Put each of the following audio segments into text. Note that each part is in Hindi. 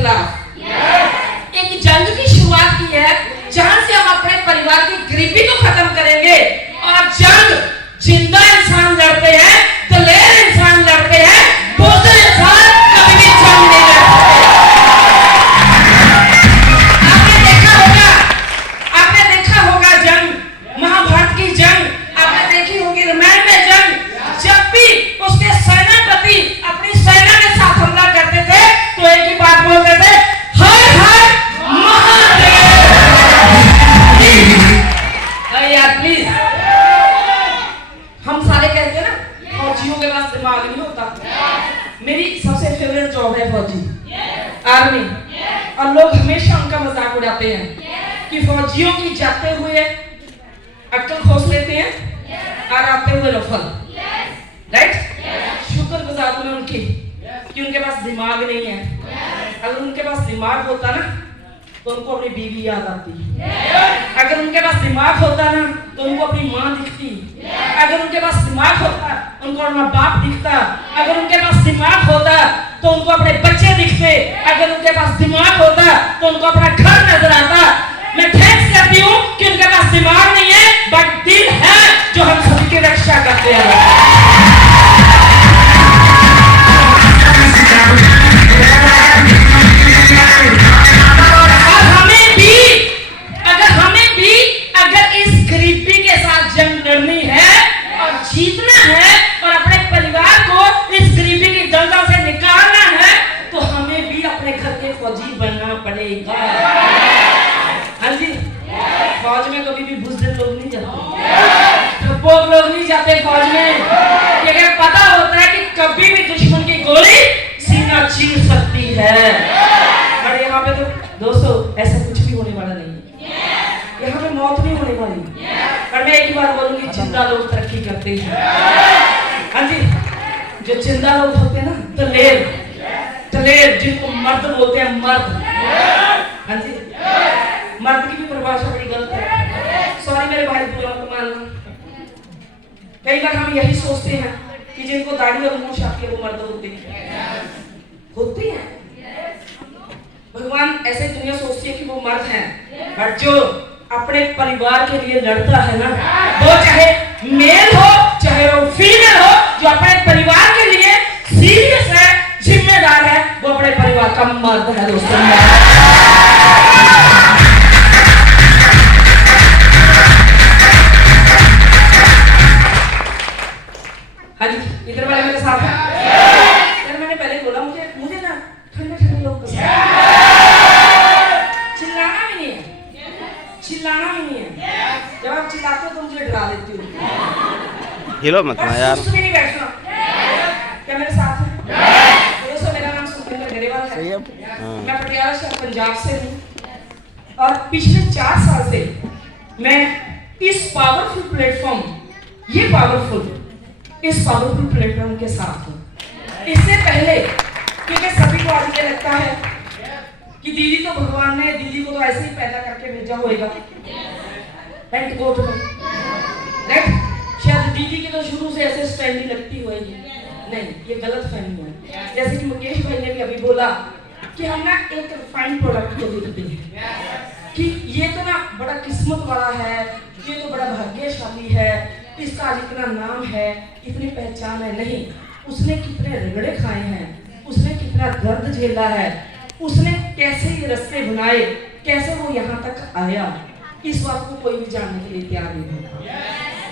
खिलाफ एक जंग की शुरुआत की है, जहां से हम अपने परिवार की गरीबी को खत्म करेंगे। और जंग जिंदा इंसान लड़ते हैं, दलेर इंसान लड़ते हैं, बुज़दिल इंसान कभी भी जंग नहीं लड़ सकते। आपने देखा होगा जंग, महाभारत की जंग आपने देखी होगी, रामायण में जंग, जब भी उसके सेनापति अपनी सेना के साथ हमला करते थे तो एक ही बात बोलते थे, हर हर महादेव। यार प्लीज, हम सारे कहते हैं ना फौजियों के पास दिमाग नहीं होता। मेरी सबसे फेवरेट जॉब है फौजी, आर्मी। और लोग हमेशा उनका मजाक उड़ाते हैं कि फौजियों की जाते हुए अक्ल खोस लेते हैं और आते हुए रफल। राइट? शुक्रगुजार हूं उनकी कि उनके पास दिमाग नहीं है। अगर उनके पास दिमाग होता ना तो उनको अपनी बीवी याद आती। अगर उनके पास दिमाग होता ना तो उनको अपनी माँ दिखती। अगर उनके पास दिमाग होता उनको अपना बाप दिखता। अगर उनके पास दिमाग होता तो उनको अपने बच्चे दिखते। अगर उनके पास दिमाग होता तो उनको अपना घर नजर आता। मैं थैंक्स करती हूँ कि उनके पास दिमाग नहीं है बट दिल है जो हम सभी की रक्षा करते हैं। अगर इस गरीबी के साथ जंग लड़नी है और जीतना है और अपने परिवार को इस गरीबी की दलदल से निकालना है तो हमें भी अपने घर के फौजी बनना पड़ेगा। हाँ जी, फौज में कभी भी बुज़दिल लोग नहीं जाते, ठप्पोक लोग नहीं जाते फौज में। क्योंकि पता होता है कि कभी भी दुश्मन की गोली सीना चीर सकती है। और यहाँ पे तो दोस्तों ऐसा कुछ भी होने वाला नहीं है, यहाँ पे मौत नहीं होने वाली। पर मैं एक ही बात बोलूंगी, जिंदा लोग तरक्की करते हैं। हाँ जी, जो जिंदा लोग होते हैं ना, दलेर जिनको मर्द बोलते हैं, मर्द। हाँ जी, मर्द की भी परिभाषा बड़ी गलत है। सॉरी मेरे भाई, बुरा मत मानना। कई बार हम यही सोचते हैं कि जिनको दाढ़ी और मूंछ आती है वो मर्द होते हैं। भगवान ऐसे दुनिया सोचती है कि वो मर्द हैं, बट जो अपने परिवार के लिए लड़ता है ना, वो चाहे मेल हो चाहे वो फीमेल हो, जो अपने परिवार के लिए सीरियस है, जिम्मेदार है, वो अपने परिवार का मर्द है दोस्तों। हाँ जी, इधर वाले मेरे साथ हैं। यार मैंने पहले बोला मुझे ना ठंडे ठंडे लोग पसंद है। चिल्लाना भी नहीं है। जब आप चिल्लाते हो तो मुझे डरा देती हो। हिलो मत ना यार। भी नहीं बैठना। क्या मेरे साथ है? दोस्तों मेरा नाम सुखविंदर गरेवाल है। मैं पटियाला शहर पंजाब से हूँ और पिछले 4 साल से मैं इस पावरफुल प्लेटफॉर्म के साथ हूँ। इससे पहले क्योंकि सभी को आज ये लगता है कि दीदी तो भगवान ने दीदी को तो ऐसे ही पैदा करके भेजा होगा पैंट कोट में। शायद दीदी की तो शुरू से ऐसे स्टैंडी लगती होगी। नहीं, ये गलत फहमी है। जैसे कि मुकेश भाई ने भी अभी बोला कि हम ना एक रिफाइंड प्रोडक्ट को देखते हैं कि ये तो ना बड़ा किस्मत वाला है, ये तो बड़ा भाग्यशाली है, इसका आज इतना नाम है, इतनी पहचान है। नहीं, उसने कितने रगड़े खाए हैं, उसने कितना दर्द झेला है, उसने कैसे ये रास्ते बनाए, कैसे वो यहाँ तक आया, इस बात को कोई भी जानने के लिए तैयार नहीं होता।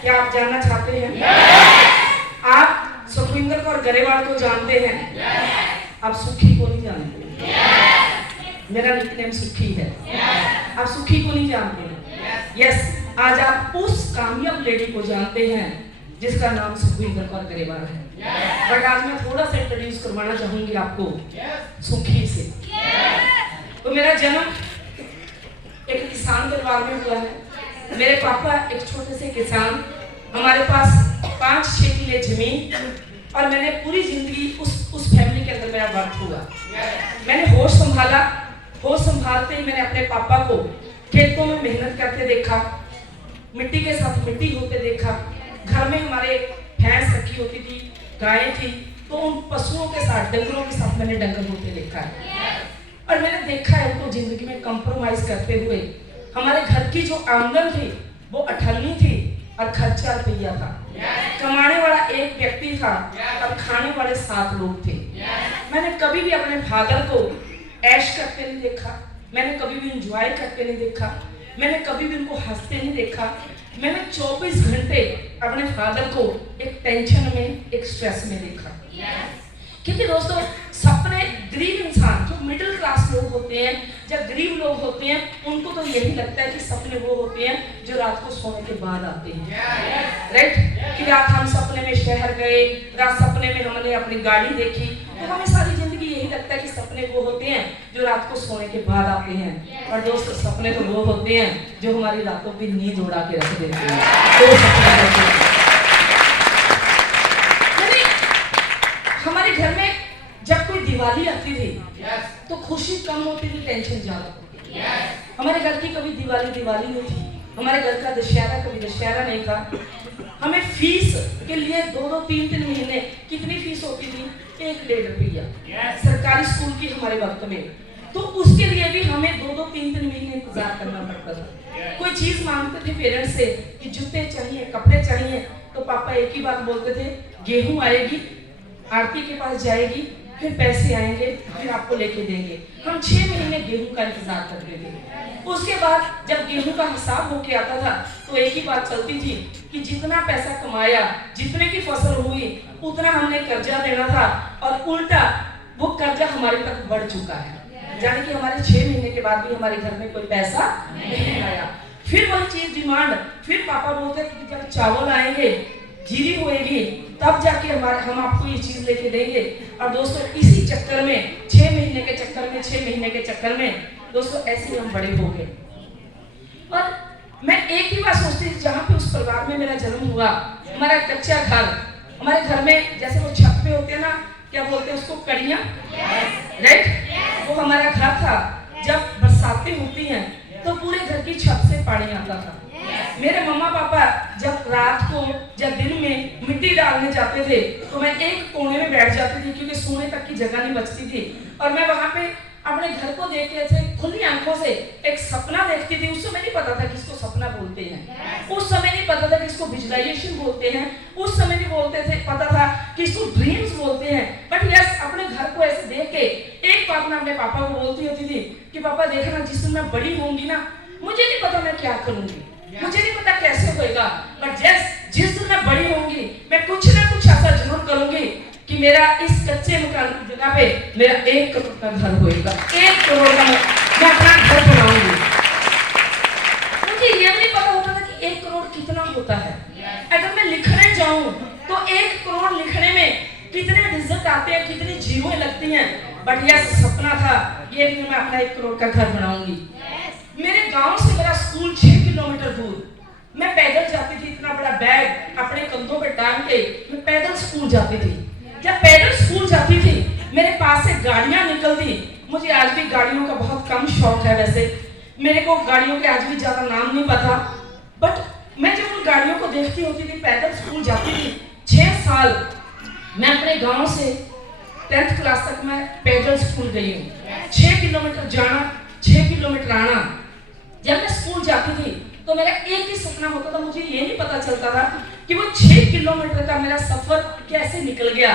क्या आप जानना चाहते हैं? आप सुखविंदर कौर गरेवाल को जानते हैं, आप सुखी को नहीं जानते। मेरा निकनेम सुखी है, आप सुखी को नहीं जानते। यस, आज आप उस कामयाब लेडी को जानते हैं जिसका नाम सुखविंदर कौर गरेवाल है। बट आज मैं थोड़ा सा इंट्रोड्यूस करवाना चाहूंगी आपको सुखी से। तो मेरा जन्म एक किसान परिवार में हुआ है। मेरे पापा एक छोटे से किसान, हमारे पास 5-6 किले जमीन और मैंने पूरी जिंदगी उस फैमिली के अंदर मेरा बर्थ हुआ। मैंने होश संभालते ही मैंने अपने पापा को खेतों में मेहनत करते देखा, मिट्टी के साथ मिट्टी होते देखा। घर में हमारे भैंस रखी होती थी, गायें थी, तो उन पशुओं के साथ, डंगरों के साथ मैंने डंगर होते देखा है। और मैंने देखा है उनको जिंदगी में कंप्रोमाइज करते हुए। हमारे घर की जो आमदन थी वो 98 थी और खर्चा रुपया था। कमाने वाला एक व्यक्ति था और खाने वाले 7 लोग थे। मैंने कभी भी अपने फादर को ऐश करते नहीं देखा, मैंने कभी भी इंजॉय करते नहीं देखा, मैंने कभी भी उनको हंसते नहीं देखा। मैंने 24 घंटे अपने फादर को एक टेंशन में, एक स्ट्रेस में देखा। क्योंकि दोस्तों सपने, गरीब इंसान जो मिडिल क्लास लोग होते हैं, जब गरीब लोग होते हैं, उनको तो यही लगता है कि सपने वो होते हैं जो रात को सोने के बाद आते हैं, राइट? कि रात हम सपने में शहर गए, रात सपने में हमने अपनी गाड़ी देखी, तो हमें सारी जिंदगी यही लगता है कि सपने वो होते हैं जो रात को सोने के बाद आते हैं। और दोस्तों सपने तो वो होते हैं जो हमारी रातों की नींद उड़ा के रख देते हैं। तो सपने होते हैं। हमारे घर में जब कोई दिवाली आती थी तो खुशी कम होती थी, टेंशन ज्यादा होती थी। हमारे घर की कभी दिवाली नहीं थी, हमारे घर का दशहरा कभी दशहरा नहीं था। हमें फीस के लिए 2-2, 3-3 महीने, कितनी फीस होती थी? 1-1.5 रुपया सरकारी स्कूल की हमारे वक्त में। तो उसके लिए भी हमें 2-2, 3-3 महीने इंतजार करना पड़ता था। कोई चीज मांगते थे पेरेंट्स से कि जूते चाहिए, कपड़े चाहिए, तो पापा एक ही बात बोलते थे, गेहूं आएगी, आरती के पास जाएगी, फिर पैसे आएंगे, फिर आपको लेके देंगे। हम 6 महीने गेहूं का इंतजार करते थे। उसके बाद जब गेहूं का हिसाब होके आता था तो एक ही बात चलती थी कि जितना पैसा कमाया, जितने की फसल हुई, उतना हमने कर्जा देना था, और उल्टा वो कर्जा हमारे तक बढ़ चुका है। यानी कि हमारे 6 महीने के बाद भी हमारे घर में कोई पैसा नहीं आया। फिर वही चीज डिमांड, फिर पापा बोलते कि जब चावल आएंगे, जीरी होएगी, तब जाके हम आपको ये चीज लेके देंगे। और दोस्तों इसी चक्कर में 6 महीने के चक्कर में दोस्तों ऐसे हम बड़े हो गए। और मैं एक ही बात सोचती थी, जहाँ पे उस परिवार में मेरा जन्म हुआ, हमारा कच्चा घर, हमारे घर में जैसे वो छत पे होते हैं ना, क्या बोलते हैं उसको, कड़ियाँ, राइट? वो हमारा घर था। जब बरसातें होती हैं तो पूरे घर की छत से पानी आता था। मेरे मम्मा पापा जब रात को जब दिन में मिट्टी डालने जाते थे तो मैं एक कोने में बैठ जाती थी, क्योंकि सोने तक की जगह नहीं बचती थी। और मैं वहां पे अपने घर को देख के ऐसे खुली आंखों से एक सपना देखती थी। उस समय नहीं पता था किसको सपना बोलते हैं, उस समय नहीं पता था किसको विजुअलाइजेशन बोलते हैं, उस समय नहीं बोलते थे पता था किसको ड्रीम्स बोलते हैं। बट यस, अपने घर को ऐसे देख के एक बात मैं अपने पापा को बोलती होती थी कि पापा देखना, जिस दिन मैं बड़ी होंगी ना, मुझे नहीं पता मैं क्या करूंगी, मुझे नहीं पता कैसे होएगा, बट जिस दिन मैं बड़ी होंगी मैं कुछ ना कुछ ऐसा जरूर करूंगी कि मेरा इस कच्चे मकान की जगह पे मेरा 1 करोड़ का घर होएगा, 1 करोड़ का मैं अपना घर बनाऊंगी। मुझे ये नहीं पता होता था कि 1 करोड़ कितना होता है। अगर मैं लिखने जाऊं तो 1 करोड़ लिखने में कितने डिजिट आते हैं, कितनी जीरों लगती हैं। बट यह सपना था ये कि मैं अपना 1 करोड़ का घर बनाऊंगी। मेरे गांव से मेरा स्कूल 6 किलोमीटर दूर, मैं पैदल जाती थी, इतना बड़ा बैग अपने कंधों पे टांग के मैं पैदल स्कूल जाती थी। जब पैदल स्कूल जाती थी मेरे पास से गाड़ियां निकलती। मुझे आज भी गाड़ियों का बहुत कम शौक है, वैसे मेरे को गाड़ियों के आज भी ज्यादा नाम नहीं पता, बट मैं जब उन गाड़ियों को देखती होती थी, पैदल स्कूल जाती थी। 6 साल मैं अपने गाँव से 10th क्लास तक मैं पैदल स्कूल गई हूँ। 6 किलोमीटर जाना, 6 किलोमीटर आना। जब मैं स्कूल जाती थी तो मेरा एक ही सपना होता था, मुझे ये नहीं पता चलता था कि वो 6 किलोमीटर का मेरा सफर कैसे निकल गया।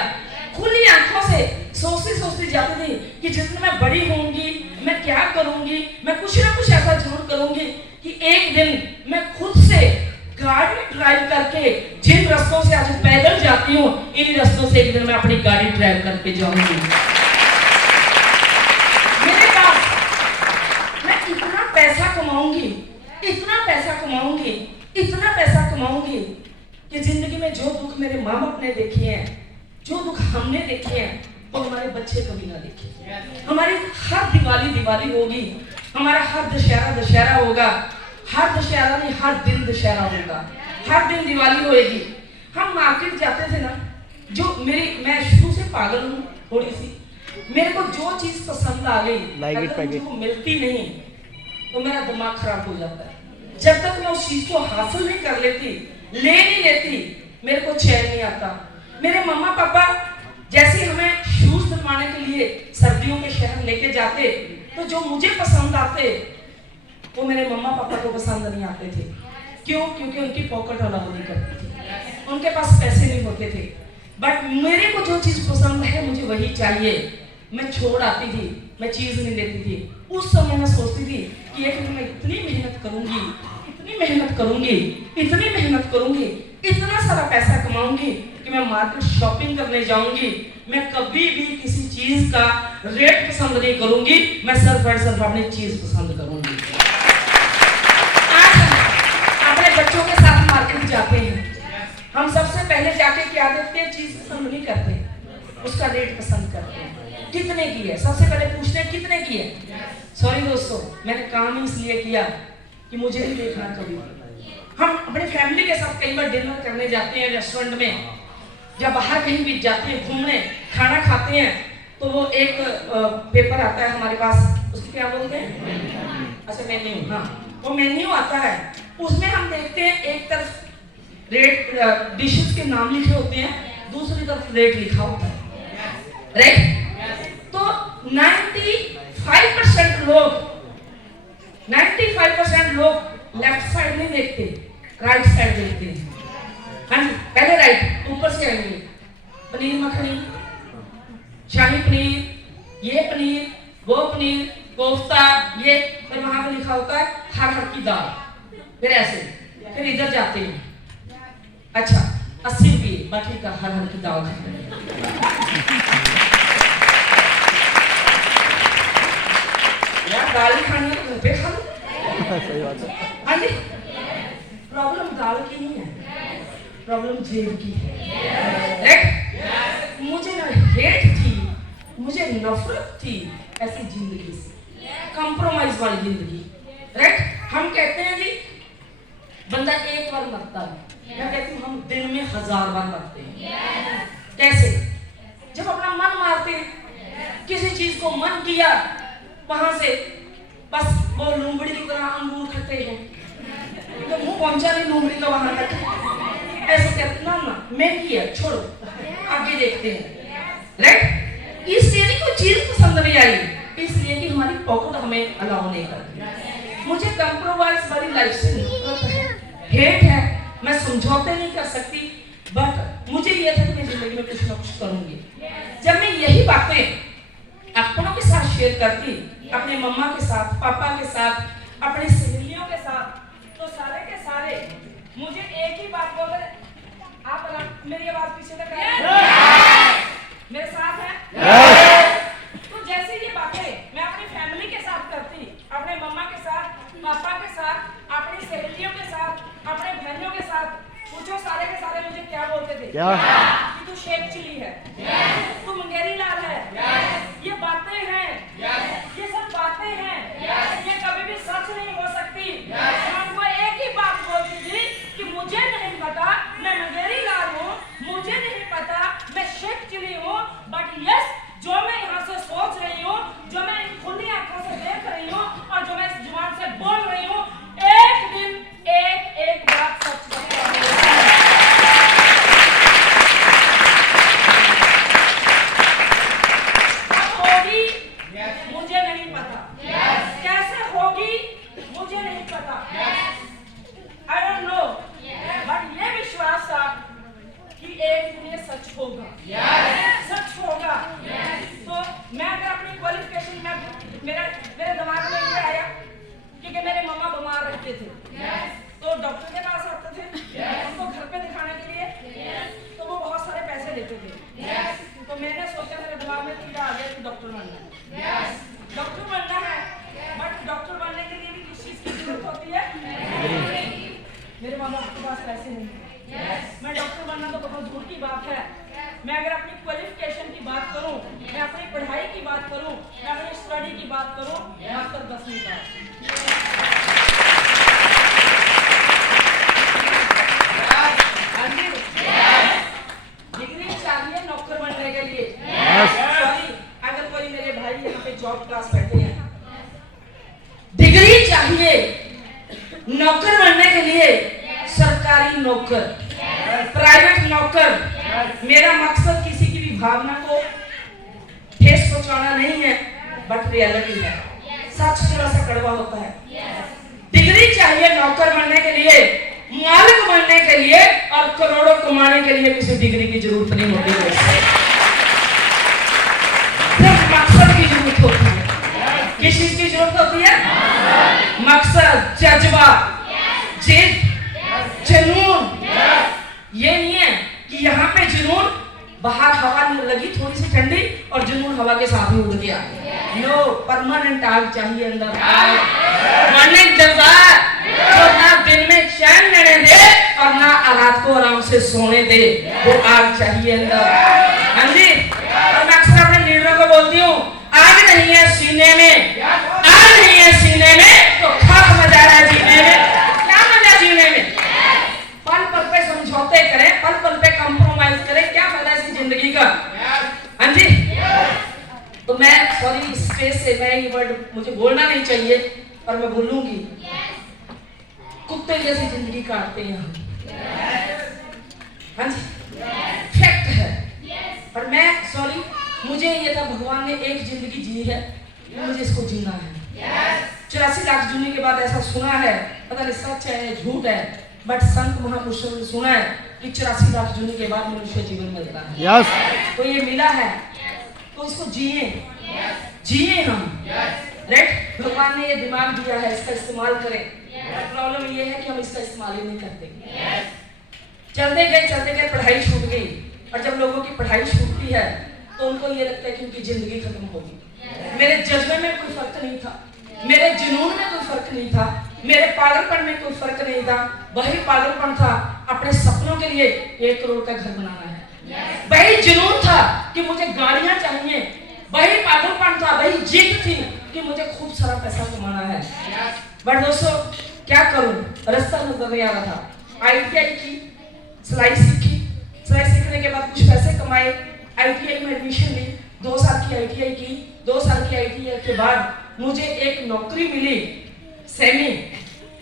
खुली आंखों से सोचती जाती थी कि जितना मैं बड़ी होंगी मैं क्या करूंगी, मैं कुछ ना कुछ ऐसा जरूर करूंगी कि एक दिन मैं खुद से गाड़ी ड्राइव करके, जिन रास्तों से आज पैदल जाती हूँ, इन रास्तों से एक दिन मैं अपनी गाड़ी ड्राइव करके जाऊंगी। मेरे पास मैं इतना पैसा कमाऊंगी, इतना पैसा कमाऊंगी कि जिंदगी में जो दुख मेरे माँ बाप ने देखे हैं, जो दुख हमने देखे हैं, वो हमारे बच्चे कभी ना देखे। हमारी हर दिवाली होगी, हमारा हर दशहरा होगा, हर दशहरा नहीं हर दिन दशहरा होगा, हर दिन दिवाली होएगी। हम मार्केट जाते थे ना, मैं शुरू से पागल हूँ थोड़ी सी, मेरे को जो चीज पसंद आ गई अगर मुझको मिलती नहीं तो मेरा दिमाग खराब हो जाता है। जब तक मैं उस चीज को हासिल नहीं कर लेती, ले नहीं लेती, मेरे को चैन नहीं आता। मेरे मम्मा पापा जैसे हमें शूज बनवाने के लिए सर्दियों के शहर लेके जाते, तो जो मुझे पसंद आते वो मेरे मम्मा पापा को पसंद नहीं आते थे। क्यों? क्योंकि उनकी पॉकेट अलाउ नहीं करती थी, उनके पास पैसे नहीं होते थे। बट मेरे को जो चीज़ पसंद है मुझे वही चाहिए। मैं छोड़ आती थी, मैं चीज़ नहीं लेती थी। उस समय मैं सोचती थी कि एक दिन मैं इतनी मेहनत करूंगी, इतनी मेहनत करूंगी, इतनी मेहनत करूंगी, इतना सारा पैसा कमाऊंगी कि मैं मार्केट शॉपिंग करने जाऊंगी। मैं कभी भी किसी चीज का रेट पसंद नहीं करूंगी, मैं सिर्फ और सिर्फ अपनी चीज पसंद करूंगी। आज हम अपने बच्चों के साथ मार्केट जाते हैं, हम सबसे पहले जाके क्या देखते हैं? चीज पसंद नहीं करते, उसका रेट पसंद करते हैं। कितने की है? सबसे पहले पूछते हैं कितने की है। सॉरी दोस्तों, मैंने काम ही इसलिए किया कि मुझे नहीं देखना कभी। हम अपनी फैमिली के साथ कई बार डिनर करने जाते हैं रेस्टोरेंट में, जब बाहर कहीं भी जाते हैं घूमने, खाना खाते हैं, तो वो एक पेपर आता है हमारे पास, उसको क्या बोलते हैं? अच्छा, मेन्यू। हाँ, वो मेन्यू आता है, उसमें हम देखते हैं एक तरफ रेट डिशेस के नाम लिखे होते हैं, दूसरी तरफ रेट लिखा होता है, राइट? तो 95% लोग लेफ्ट साइड नहीं देखते, राइट साइड देखते हैं। हाँ जी, पहले राइट, ऊपर से आएंगे पनीर मखनी, शाही पनीर, ये पनीर, वो पनीर, कोफ्ता, ये, फिर वहां पे लिखा होता है हर हर की दाल, फिर ऐसे, फिर इधर जाते हैं। अच्छा, 80 रुपये, बाकी का हर हर की दाल। यार दाल खानी है तो घर पे खा लो। सही बात है। हाँ जी, प्रॉब्लम दाल की नहीं है, प्रॉब्लम जेब की है। राइट? मुझे ना हेट थी, मुझे नफरत थी ऐसी जिंदगी से, कंप्रोमाइज वाली जिंदगी। राइट? हम कहते हैं जी बंदा एक बार मरता है, मैं कहती हूँ हम दिन में 1000 बार मरते हैं। कैसे? जब अपना मन मारते हैं, किसी चीज को मन किया, वहां से बस वो लूमड़ी की तरह अंगूर खाते हैं, तो मुंह पहुंचा नहीं लूमड़ी का वहां तक, ऐसे कहते ना मैं किया, छोड़ो, आगे देखते हैं। राइट? इसलिए नहीं कोई चीज पसंद नहीं आई, इसलिए कि हमारी पॉकेट हमें अलाउ नहीं करती। मुझे कंप्रोमाइज वाली लाइफ से नफरत है, हेट है, मैं समझौते नहीं कर सकती। बट मुझे ये था कि मैं जिंदगी में कुछ ना कुछ करूंगी। जब मैं यही बातें अपनों के साथ शेयर करती, अपने मम्मा के साथ, पापा के साथ, अपनी सहेलियों के साथ, तो सारे के सारे मुझे एक ही बात बोल रहे, आप मेरी आवाज पीछे तक मेरे साथ है। तो जैसे ये बातें मैं अपनी फैमिली के साथ करती, अपने मम्मा के साथ, पापा के साथ, अपनी सहेलियों के साथ, अपने बहनों के साथ, पूछो सारे के सारे मुझे क्या बोलते थे? क्या? कि तू शेख चिली है, तू मंगेरी लाल है। ये बातें हैं, ये सब बातें हैं, ये कभी भी सच नहीं हो सकती। हमको एक ही बात बोलती थी कि मुझे नहीं पता मैं मंगेरी लाल हूँ, मुझे नहीं पता मैं शेख चिली हूँ, बट यस, जो मैं यहाँ से सोच रही हूँ, जो मैं खुली आंखों से देख रही हूँ और जो मैं इस जुबान से बोल रही हूँ, एक दिन एक बात सच होगी, मुझे नहीं पता। कैसे होगी मुझे नहीं पता, आई डोंट नो, बट ये विश्वास था कि एक दिन ये सच होगा, सच होगा। तो मैं अगर अपनी क्वालिफिकेशन में मेरे दिमाग में ये आया क्योंकि मेरे मम्मा बीमार रहते थे, तो डॉक्टर के पास आते थे, उनको घर पे दिखाने के लिए, तो वो बहुत सारे पैसे लेते थे। तो मैंने सोचा, मेरे दिमाग में कीड़ा आ गया कि डॉक्टर बनना है, डॉक्टर बनना है। बट डॉक्टर बनने के लिए भी किस चीज की जरूरत होती है? मेरे माँ बाप के पास पैसे नहीं है। मैं डॉक्टर बनना तो बहुत दूर की बात है। मैं अगर अपनी क्वालिफिकेशन की बात करूं, मैं अपनी पढ़ाई की बात करूं, मैं अपनी स्टडी की बात करूं, मात्र 10वीं पास। डिग्री चाहिए नौकर बनने के लिए। सॉरी, अगर कोई मेरे भाई यहाँ पे जॉब क्लास बैठे हैं, डिग्री चाहिए नौकर बनने के लिए, सरकारी नौकर, प्राइवेट नौकर। मेरा मकसद किसी की भी भावना को ठेस पहुंचाना नहीं है, बट रियलिटी है। सच थोड़ा सा कड़वा होता है। डिग्री चाहिए नौकर बनने के लिए, मालिक बनने के लिए, और करोड़ों कमाने के लिए किसी डिग्री की जरूरत नहीं होती है। सिर्फ मकसद की जरूरत होती है। किस चीज की जरूरत होती है? मकसद, जज्बा, जिद, जुनून। ये नहीं है कि यहाँ पे जुनून, बाहर हवा लगी थोड़ी सी ठंडी और जुनून हवा के साथ ही उड़ गया। नो, परमानेंट आग चाहिए अंदर, परमानेंट डिजायर, जो ना दिन में चैन लेने दे और ना रात को आराम से सोने दे, वो आग चाहिए अंदर। हाँ जी, और मैं अक्सर अपने लीडरों को बोलती हूँ, आग नहीं है सीने में, आग नहीं है सीने में, तो खाक मजा है जीने में। क्या मजा जीने में? पल पल पे समझौते करें, पल पल पे कंप्रोमाइज करें, क्या फायदा इसी जिंदगी का? हाँ जी। तो मैं सॉरी स्पेस से मैं ये वर्ड मुझे बोलना नहीं चाहिए पर मैं बोलूंगी, कुत्ते जैसी जिंदगी काटते हैं हम। हाँ जी, फैक्ट है। पर मैं सॉरी, मुझे ये था भगवान ने एक जिंदगी जी है, मुझे इसको जीना है। 84 लाख जीने के बाद ऐसा सुना है, पता नहीं सच है या झूठ है, बट संत महापुरुषों ने सुना है कि 84 लाख जीने के बाद मनुष्य जीवन मिलता है। तो ये मिला है तो इसको जिए, जिए हम। राइट, भगवान ने ये दिमाग दिया है, इसका इस्तेमाल करें। प्रॉब्लम ये है कि हम इसका इस्तेमाल ही नहीं करते। चलते गए पढ़ाई छूट गई, और जब लोगों की पढ़ाई छूटती है तो उनको ये लगता है कि उनकी जिंदगी खत्म होगी। मेरे जज्बे में कोई फर्क नहीं था, मेरे जुनून में कोई फर्क नहीं था, मेरे पागलपन में कोई फर्क नहीं था। वही पागलपन था अपने सपनों के लिए 1 करोड़ का घर बनाना है। वही जुनून था कि मुझे गाड़ियां चाहिए, वही पागलपन था, वही जिद थी कि मुझे खूब सारा पैसा कमाना है। बट दोस्तों क्या करूं, रास्ता नजर नहीं आ रहा था। ITI की, सिलाई सीखी, सिलाई सीखने के बाद कुछ पैसे कमाए, ITI में एडमिशन ली, 2 साल की ITI की। 2 साल की ITI के बाद मुझे एक नौकरी मिली सेमी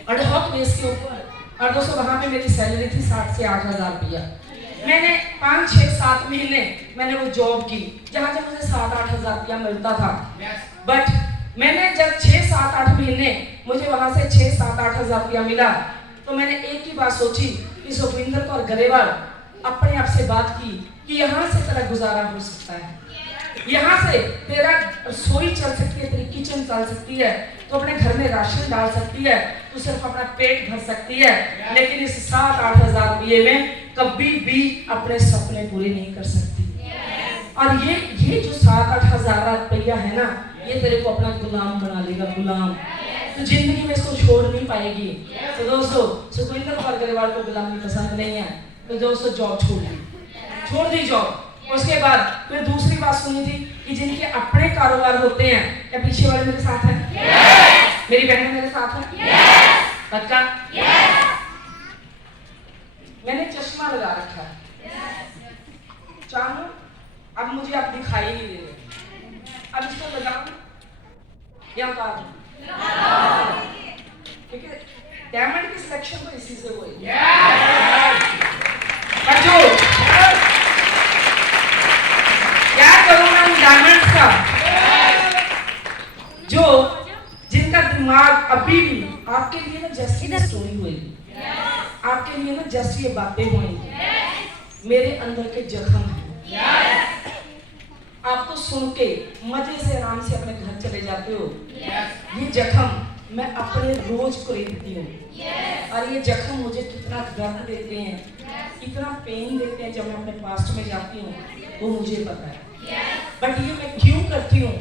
एडहॉक बेस के ऊपर, और दोस्तों वहां पे मेरी सैलरी थी 7 से 8 हज़ार रुपया। मैंने 5, 6, 7 महीने मैंने वो जॉब की जहाँ से मुझे 7, 8 हज़ार रुपया मिलता था। बट मैंने जब 6, 7, 8 महीने मुझे वहां से 6, 7, 8 हज़ार रुपया मिला, तो मैंने एक ही बात सोची कि सुखविंदर कौर गरेवाल अपने आप से बात की कि यहाँ से तेरा गुजारा हो सकता है, यहाँ से तेरा रसोई चल सकती है, तेरी किचन चल सकती है, तो अपने घर में राशन डाल सकती है, तो सिर्फ अपना पेट भर सकती है, लेकिन इस 7, 8 हज़ार रुपये में कभी भी अपने सपने पूरे नहीं कर सकती। और ये जो 7, 8 हज़ार रुपया है ना, ये तेरे को अपना गुलाम बना लेगा, गुलाम। तो जिंदगी में इसको छोड़ नहीं पाएगी। तो दोस्तों सुखविंदर कौर गरेवाल को गुलामी पसंद नहीं है, तो दोस्तों जॉब छोड़ दी जॉब। उसके बाद फिर दूसरी बात सुनी थी कि जिनके अपने कारोबार होते हैं, क्या पीछे वाले मेरे साथ हैं? मेरी बहन मेरे साथ है? पक्का? मैंने चश्मा लगा रखा है, चाहूं अब मुझे आप दिखाई नहीं दे रहे, अब इसको लगाऊं या उतारूं? क्योंकि डायमंड की सिलेक्शन तो इसी से हुई। क्या करूं मैं डायमंड का, जो जिनका दिमाग अभी भी आपके लिए ना जस्ट ये स्टोरी हुई, आपके लिए ना जस्ट ये बातें हुई, मेरे अंदर के जख्म हैं। आप तो सुन के मजे से आराम से अपने घर चले जाते हो, ये जख्म मैं अपने रोज खरीदती हूँ, और ये जख्म मुझे कितना दर्द देते हैं, कितना पेन देते हैं जब मैं अपने पास्ट में जाती हूँ, वो मुझे पता है। बट ये मैं क्यों करती हूँ,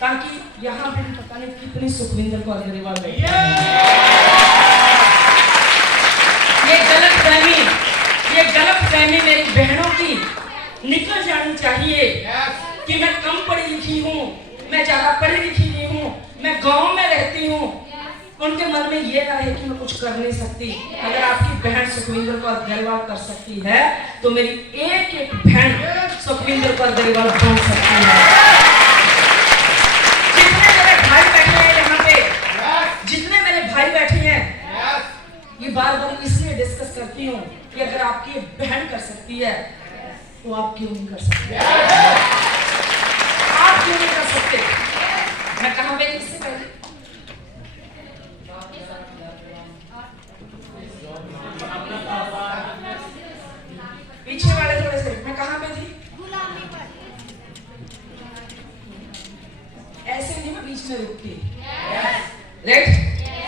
ताकि यहाँ पे पता नहीं कितनी सुखविंदर कौर गरेवाल बैठी है। ये गलत फहमी मेरी बहनों की निकल जानी चाहिए कि मैं कम पढ़ी लिखी हूँ, मैं ज्यादा पढ़ी लिखी नहीं हूँ, मैं गांव में रहती हूँ। उनके मन में ये ना रहे कि मैं कुछ कर नहीं सकती। अगर आपकी बहन सुखविंदर कौर गरेवाल कर सकती है, तो मेरी एक एक बहन सुखविंदर कौर गरेवाल बन सकती है। जितने मेरे भाई बैठे हैं यहाँ पे, जितने मेरे भाई बैठे हैं, ये बार बार इसलिए डिस्कस करती हूँ कि अगर आपकी बहन कर सकती है तो आप क्यों नहीं कर सकते? आप क्यों नहीं कर सकते? मैं कहाँ गई इससे पहले बीच में रुकती। राइट,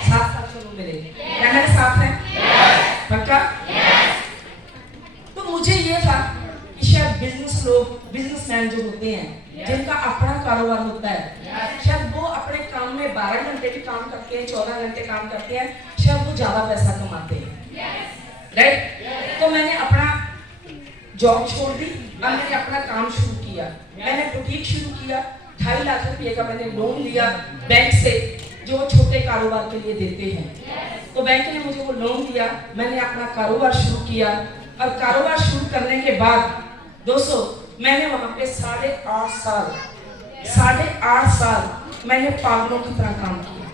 साथ साथ चलो मेरे, क्या मेरे साथ है? पक्का? तो मुझे ये था कि शायद बिजनेसमैन जो होते हैं, जिनका अपना कारोबार होता है, शायद वो अपने काम में 12 घंटे भी काम करते हैं, 14 घंटे काम करते हैं, शायद वो ज्यादा पैसा कमाते हैं। राइट, तो मैंने अपना जॉब छोड़ दी, मैंने अपना काम शुरू किया। मैंने बुटीक शुरू किया, 2.5 लाख रुपए का मैंने लोन लिया बैंक से, जो छोटे कारोबार के लिए देते हैं। तो बैंक ने मुझे वो लोन दिया, मैंने अपना कारोबार शुरू किया। और कारोबार शुरू करने के बाद दोस्तों, मैंने वहां पे 8.5 साल मैंने पागलों की तरह काम किया,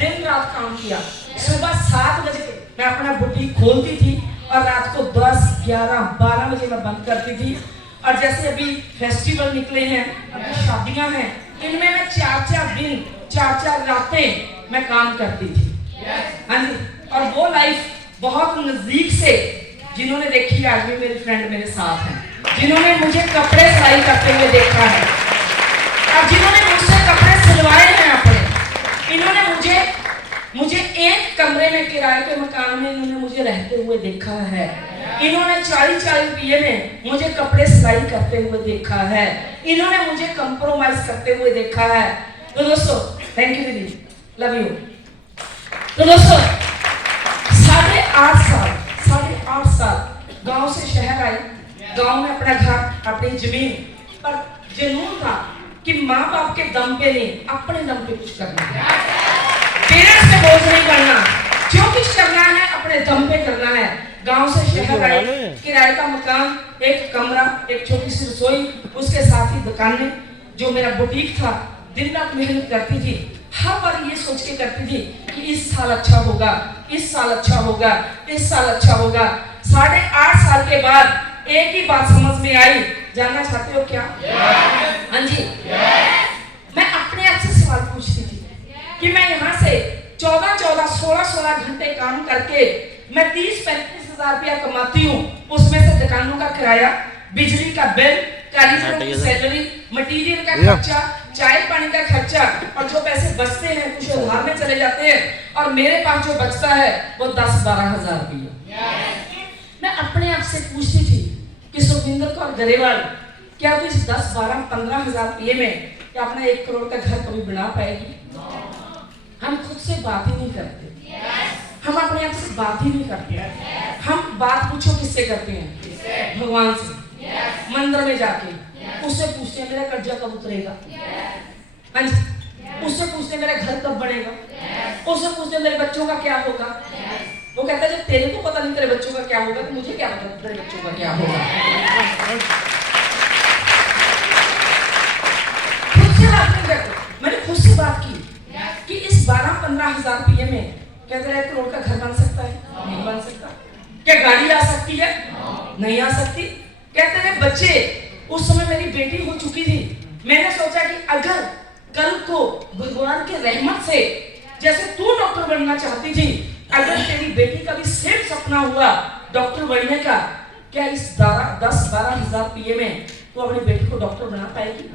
दिन रात काम किया। सुबह 7 बजे मैं अपना बुटीक खोलती थी और रात को 10, 11, 12 बजे मैं बंद करती थी। और जैसे अभी फेस्टिवल निकले हैं, अभी शादियां हैं, इनमें मैं 4-4 दिन 4-4 रातें मैं काम करती थी। हाँ जी, और वो लाइफ बहुत नजदीक से जिन्होंने देखी, आज भी मेरे फ्रेंड मेरे साथ हैं, जिन्होंने मुझे कपड़े सिलाई करते हुए देखा है और जिन्होंने मुझसे कपड़े सिलवाए हैं अपने, इन्होंने मुझे एक कमरे में किराए के मकान में इन्होंने मुझे रहते हुए देखा है। इन्होंने 40-40 रुपये में मुझे कपड़े सिलाई करते हुए देखा है। इन्होंने मुझे कंप्रोमाइज करते हुए देखा है। तो दोस्तों, थैंक यू दीदी, लव यू। तो दोस्तों, 8.5 साल गांव से शहर आई, गांव में अपना घर, अपनी जमीन, पर जुनून था कि माँ बाप के दम पे नहीं, अपने दम पे कुछ करना है, पेरेंट्स पे बोझ नहीं बनना, जो कुछ करना है अपने दम पे करना है। गांव से शहर आए, किराए का मकान, एक कमरा, एक छोटी सी रसोई, उसके साथ ही दुकानें, जो मेरा बुटीक था, दिन रात मेहनत करती थी। हर बार ये सोच के करती थी कि इस साल अच्छा होगा, इस साल अच्छा होगा, इस साल अच्छा होगा। 8.5 साल के बाद एक ही बात समझ में आई, जानना चाहते हो क्या? हाँ जी, मैं अपने आप से सवाल पूछती थी कि मैं यहाँ से 14-14, 16-16 घंटे काम करके मैं 30-35 हजार रुपया कमाती हूँ, उसमें से दुकानों का किराया, बिजली का बिल, कारीगरों की सैलरी, मटेरियल का खर्चा, चाय पानी का खर्चा, और जो पैसे बचते हैं कुछ उधार में चले जाते हैं, और मेरे पास जो बचता है वो 10-12 हजार रुपया। मैं अपने आप से पूछती थी कि सुखविंदर कौर गरेवाल, क्या तू इस 10-12-15 हजार रुपये में क्या अपना 1 करोड़ का घर कभी बना पाएगी? हम खुद से बात ही नहीं करते, हम अपने आप से बात ही नहीं करते। हम बात पूछो किससे करते हैं? भगवान से, मंदिर में जाके उससे पूछते हैं मेरा कर्जा कब उतरेगा, उससे पूछते हैं मेरा घर कब बनेगा, उससे पूछते हैं मेरे बच्चों का क्या होगा। वो कहता है जब तेरे को पता नहीं तेरे बच्चों का क्या होगा, तो मुझे क्या पता तेरे बच्चों का क्या होगा। खुद से बात नहीं करते। मैंने खुद से बात की कि इस 12-15 हजार रुपये में क्या तेरा 1 करोड़ का घर बन सकता है? नहीं बन सकता। क्या गाड़ी आ सकती है? नहीं आ सकती। क्या तेरे बच्चे, उस समय मेरी बेटी हो चुकी थी, मैंने सोचा कि अगर कल को भगवान के रहमत से, जैसे तू डॉक्टर बनना चाहती थी, अगर तेरी बेटी का भी सेम सपना हुआ डॉक्टर बनने का, क्या इस 10-12 हजार रुपये में तू अपनी बेटी को डॉक्टर बना पाएगी?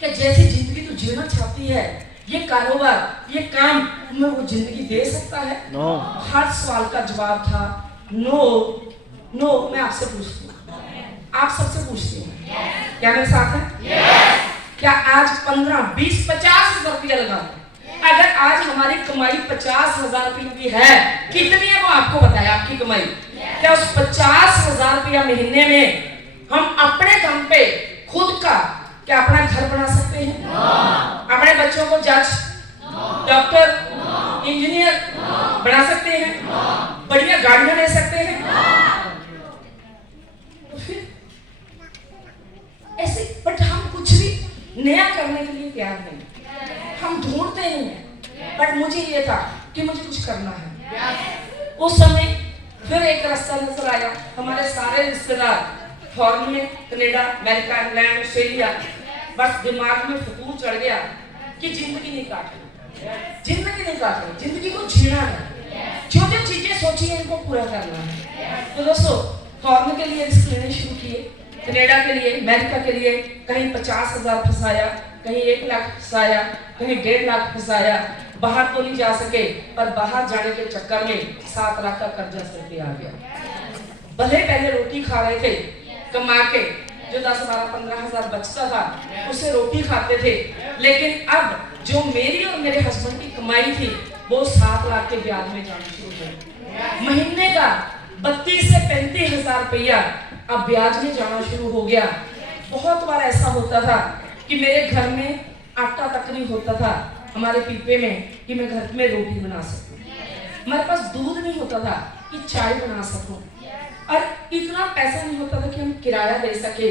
क्या जैसी जिंदगी तू जीना चाहती है, ये कारोबार, ये काम तुम्हें वो जिंदगी दे सकता है? हर सवाल का जवाब था नो। मैं आपसे पूछती हूँ, आप सबसे पूछती हूँ, क्या मेरे साथ है? क्या आज 15, 20, 50 हजार रुपया लगाओ? अगर आज हमारी कमाई 50 हजार रुपये की है, कितनी है वो आपको बताए आपकी कमाई? क्या उस 50 हजार रुपया महीने में हम अपने दम पे खुद का क्या अपना घर बना सकते हैं? अपने बच्चों को जज, डॉक्टर, इंजीनियर बना सकते हैं? बढ़िया गाड़ियां ले सकते हैं? तो फिर ऐसे, बट हम कुछ भी नया करने के लिए तैयार नहीं, हम ढूंढते नहीं हैं। बट मुझे ये था कि मुझे कुछ करना है। उस समय फिर एक रास्ता नजर आया, हमारे सारे रिश्तेदार फॉरेन में, कनाडा, अमेरिका, इंग्लैंड, ऑस्ट्रेलिया, बस दिमाग में फतूर चढ़ गया कि जिंदगी नहीं काटनी, जिंदगी को जीना है। जो जो चीजें सोची है इनको पूरा करना है। तो दोस्तों, फॉरेन के लिए रिस्क लेने शुरू किए, कनाडा के लिए, अमेरिका के लिए, कहीं 50 हजार फंसाया, कहीं 1 लाख फंसाया, कहीं 1.5 लाख फंसाया, बाहर तो नहीं जा सके, पर बाहर जाने के चक्कर में 7 लाख का कर्जा सिर पे आ गया। भले पहले रोटी खा रहे थे कमा के, जो 10, 12, 15 हजार बचता था उससे रोटी खाते थे, लेकिन अब जो मेरी और मेरे हस्बैंड की कमाई थी वो 7 लाख के ब्याज में जाना शुरू हो गया। महीने का 32 से 35 हजार रुपया अब ब्याज में जाना शुरू हो गया। बहुत बार ऐसा होता था कि मेरे घर में आटा तक नहीं होता था हमारे पीपे में कि मैं घर में रोटी बना सकूं। हमारे पास दूध नहीं होता था कि चाय बना सकूं, और इतना पैसा नहीं होता था कि हम किराया दे सके,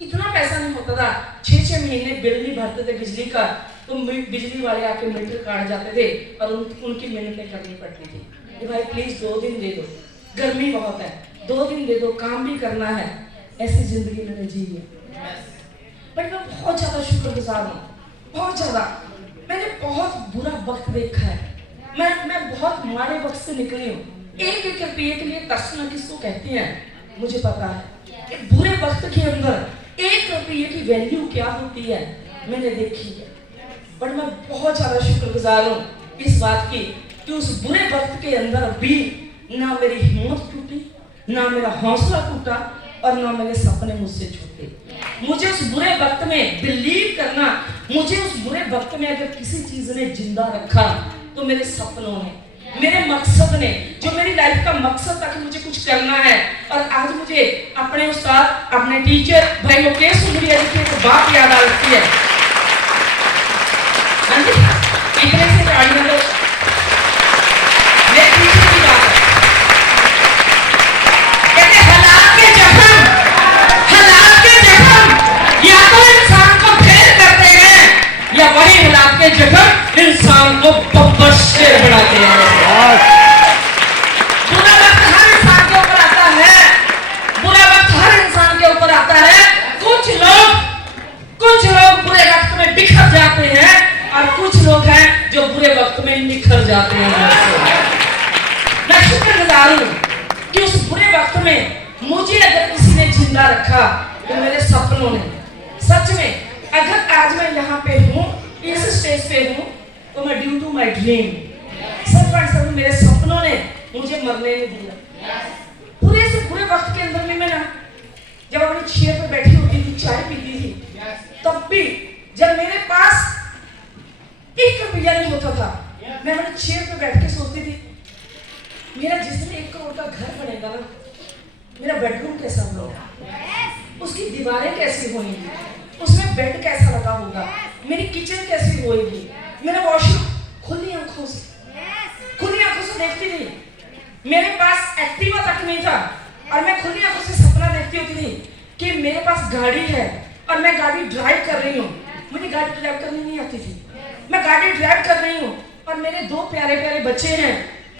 इतना पैसा नहीं होता था। 6-6 महीने बिल नहीं भरते थे बिजली का, तो बिजली वाले आके मीटर काट जाते थे और उनकी मिन्नतें करनी पड़ती थी कि भाई प्लीज 2 दिन दे दो, गर्मी बहुत है, 2 दिन दे दो, काम भी करना है। ऐसी जिंदगी मैंने जी है, बट मैं बहुत ज्यादा शुक्रगुजार हूँ, बहुत ज्यादा। मैंने बहुत बुरा वक्त देखा है, मैं बहुत माड़े वक्त से निकली हूँ। 1-1 रुपये के लिए तरसना किसको कहते हैं मुझे पता है कि बुरे वक्त के अंदर 1 रुपये की वैल्यू क्या होती है मैंने देखी है। बट मैं बहुत ज्यादा शुक्रगुजार हूँ इस बात की कि उस बुरे वक्त के अंदर भी ना मेरी हिम्मत टूटी, ना मेरा हौसला टूटा, और ना मेरे सपने मुझसे छूटे। मुझे उस बुरे वक्त में बिलीव करना, मुझे उस बुरे वक्त में अगर किसी चीज ने जिंदा रखा तो मेरे सपनों ने, मेरे मकसद ने, जो मेरी लाइफ का मकसद था कि मुझे कुछ करना है। और आज मुझे अपने उस्ताद, अपने टीचर भाई मुकेश सुंदरिया जी की एक बात याद आ रही है। हाँ जी, इतने से तालियां दो, मेरे टीचर की बात है। कहते हालात के जख्म या तो इंसान को फेल करते हैं, या वही हालात के जख्म इंसान को बब्बर शेर बनाते हैं। बुरा वक्त हर इंसान के ऊपर आता है, बुरा वक्त हर इंसान के ऊपर आता है। कुछ लोग बुरे वक्त में बिखर जाते हैं, और कुछ लोग हैं जो बुरे वक्त में निखर जाते हैं। मैं शुक्रगुजार हूँ कि उस बुरे वक्त में मुझे अगर किसी ने जिंदा रखा तो मेरे सपनों ने, सच में अगर आज मैं यहाँ पे हूँ, इस स्टेज पे हूँ, तो मैं ड्यू टू माई ड्रीम, सिर्फ मेरे सपनों ने मुझे मरने नहीं दिया। पूरे से पूरे वक्त के अंदर में मैं ना, जब अपनी चेयर पे बैठी होती थी, चाय पीती थी, तब भी जब मेरे पास 1 रुपया नहीं होता था, मैं अपनी चेयर पे बैठ के सोचती थी मेरा जिस दिन 1 करोड़ का घर बनेगा ना, मेरा बेडरूम कैसा होगा, उसकी दीवारें कैसी होंगी, उसमें बेड कैसा लगा होगा, मेरी किचन कैसी होगी, मेरा वॉशरूम। खुली आंखों से देखती थी। मेरे पास एक्टिवा तक नहीं था, और मैं खुली आंखों से सपना देखती होती थी कि मेरे पास गाड़ी है और मैं गाड़ी ड्राइव कर रही हूँ। मुझे गाड़ी ड्राइव करनी नहीं आती थी, मैं गाड़ी ड्राइव कर रही हूँ, और मेरे 2 प्यारे प्यारे बच्चे हैं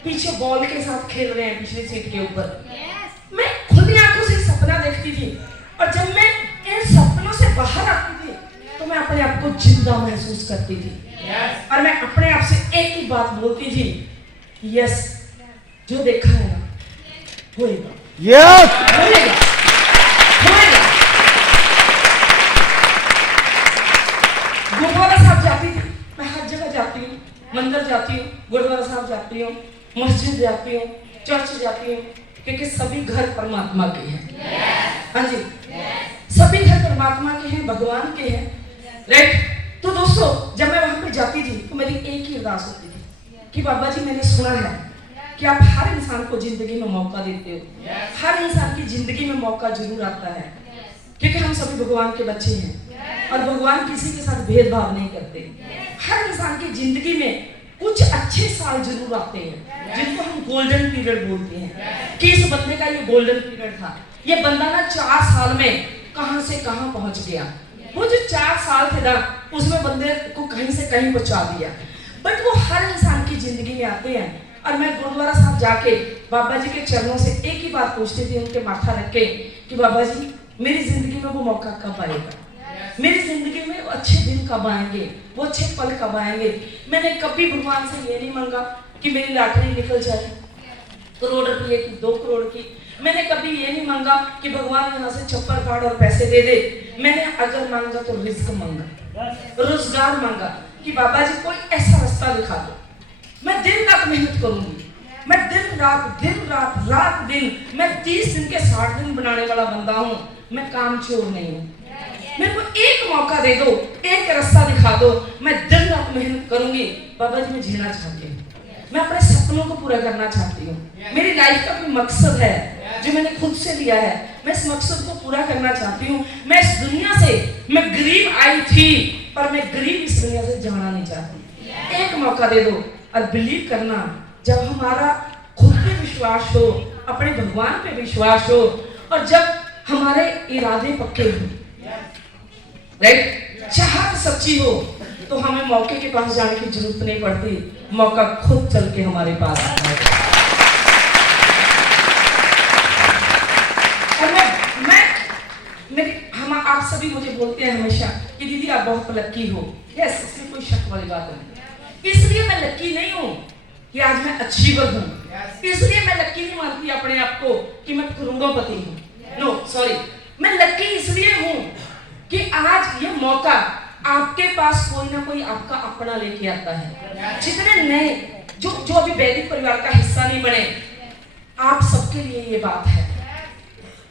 पीछे बॉल के साथ खेल रहे हैं पिछली सीट के ऊपर। मैं खुली आंखों से सपना देखती थी, और जब मैं इन सपनों से बाहर आती थी तो मैं अपने आप को जिंदा महसूस करती थी, और मैं अपने आप से एक ही बात बोलती थी, यस, जो देखा है ना होएगा, यस होएगा, होएगा। गुरुद्वारा साहब जाती थी, मैं हर जगह जाती हूँ, मंदिर जाती हूँ, गुरुद्वारा साहब जाती हूँ, मस्जिद जाती हूँ, चर्च जाती हूँ, क्योंकि सभी घर परमात्मा के हैं। हाँ जी, सभी घर परमात्मा के हैं, भगवान के हैं, राइट। तो दोस्तों, जब मैं वहां पे जाती थी तो मेरी एक ही अरदास होती थी कि बाबा जी, मैंने सुना है कि आप हर इंसान को जिंदगी में मौका देते हो, हर इंसान की जिंदगी में मौका जरूर आता है, क्योंकि हम सभी भगवान के बच्चे हैं, और भगवान किसी के साथ भेदभाव नहीं करते। हर इंसान की जिंदगी में कुछ अच्छे साल जरूर आते हैं, जिनको हम गोल्डन पीरियड बोलते हैं, कि इस बंदे का ये गोल्डन पीरियड था, ये बंदा ना 4 साल में कहां से कहां पहुंच गया। वो जो 4 साल थे ना, उसमें बंदे को कहीं से कहीं पहुंचा दिया। बट वो हर इंसान की जिंदगी में आते हैं, और मैं गुरुद्वारा साहब जाके बाबा जी के चरणों से एक ही बात पूछती थी, उनके माथा रख के, कि बाबा जी, मेरी जिंदगी में वो मौका कब आएगा, मेरी जिंदगी में अच्छे दिन कब आएंगे, वो अच्छे पल कब आएंगे। मैंने कभी भगवान से ये नहीं मांगा कि मेरी लॉटरी निकल जाए 1 करोड़ रुपये की, 2 करोड़ की। मैंने कभी ये नहीं मांगा कि भगवान यहाँ से चप्पल काट और पैसे दे दे। मैंने अगर मांगा तो रिस्क मांगा, रोजगार मांगा कि बाबा जी कोई ऐसा रास्ता दिखा दो। मैं दिन रात मेहनत करूंगी, मैं दिन रात रात दिन, मैं 30 दिन के 60 दिन बनाने वाला बंदा हूँ। मैं काम चोर नहीं हूँ। मेरे को एक मौका दे दो, एक रास्ता दिखा दो, मैं दिन रात मेहनत करूंगी। बाबा जी मैं जीना चाहती हूँ, मैं अपने सपनों को पूरा करना चाहती हूँ। मेरी लाइफ का कोई मकसद है जो मैंने खुद से लिया है, मैं इस मकसद को पूरा करना चाहती हूँ। मैं इस दुनिया से, मैं गरीब आई थी पर मैं गरीब इस दुनिया से जाना नहीं चाहती। एक मौका दे दो और बिलीव करना, जब हमारा खुद पे विश्वास हो, अपने भगवान पे विश्वास हो और जब हमारे इरादे पक्के हो, राइट, चाहत सच्ची हो, तो हमें मौके के पास जाने की जरूरत नहीं पड़ती, मौका खुद चल के हमारे पास आता है। और हम आप सभी मुझे बोलते हैं हमेशा कि दीदी आप बहुत लकी हो। यस, इसमें कोई शक वाली बात नहीं। इसलिए मैं लकी नहीं हूँ कि आज मैं अचीवर हूँ, इसलिए मैं लकी नहीं मानती अपने आप को कि मैं करोड़पति हूँ। नो सॉरी, मैं लकी इसलिए हूँ कि आज ये मौका आपके पास कोई ना कोई आपका अपना लेके आता है। जितने नए जो अभी वैदिक परिवार का हिस्सा नहीं बने, आप सबके लिए ये बात है।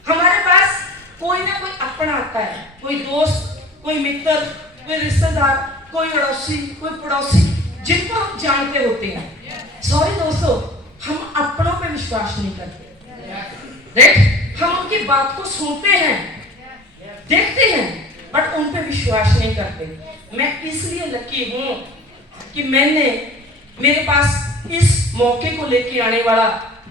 हमारे पास कोई ना कोई अपना आता है, कोई दोस्त, कोई मित्र, कोई रिश्तेदार, कोई अड़ोसी, कोई पड़ोसी, जिनको हम जानते होते हैं। सॉरी दोस्तों, हम अपनों पे विश्वास नहीं करते, राइट? हम उनकी बात को सुनते हैं, देखते हैं, बट उन पे विश्वास नहीं करते। मैं इसलिए लकी हूं कि मेरे पास इस मौके को लेके आने वाला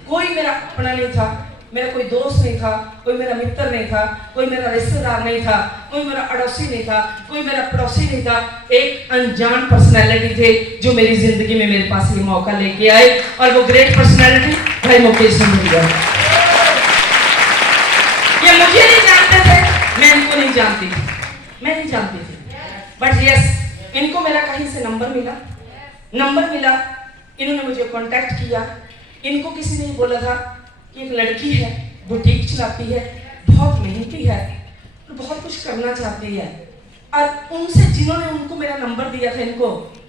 कोई मेरा अपना नहीं था, मेरा कोई दोस्त नहीं था, कोई मेरा मित्र नहीं था, कोई मेरा रिश्तेदार नहीं था, कोई मेरा अड़ोसी नहीं था, कोई मेरा पड़ोसी नहीं था। एक अनजान पर्सनैलिटी थे जो मेरी जिंदगी में मेरे पास ये मौका लेके आए, और वो ग्रेट पर्सनैलिटी भाई मुकेश सिंह। ये मुझे नहीं जानते थे, मैं इनको नहीं जानती थी, मैं नहीं जानती थी, बट यस, इनको मेरा कहीं से नंबर मिला, इन्होंने मुझे कांटेक्ट किया। इनको किसी ने बोला था कि एक लड़की है, बुटीक चलाती है, बहुत मेहनती है, बहुत कुछ करना चाहती है, और उनसे जिन्होंने उनको मेरा नंबर दिया था, इनको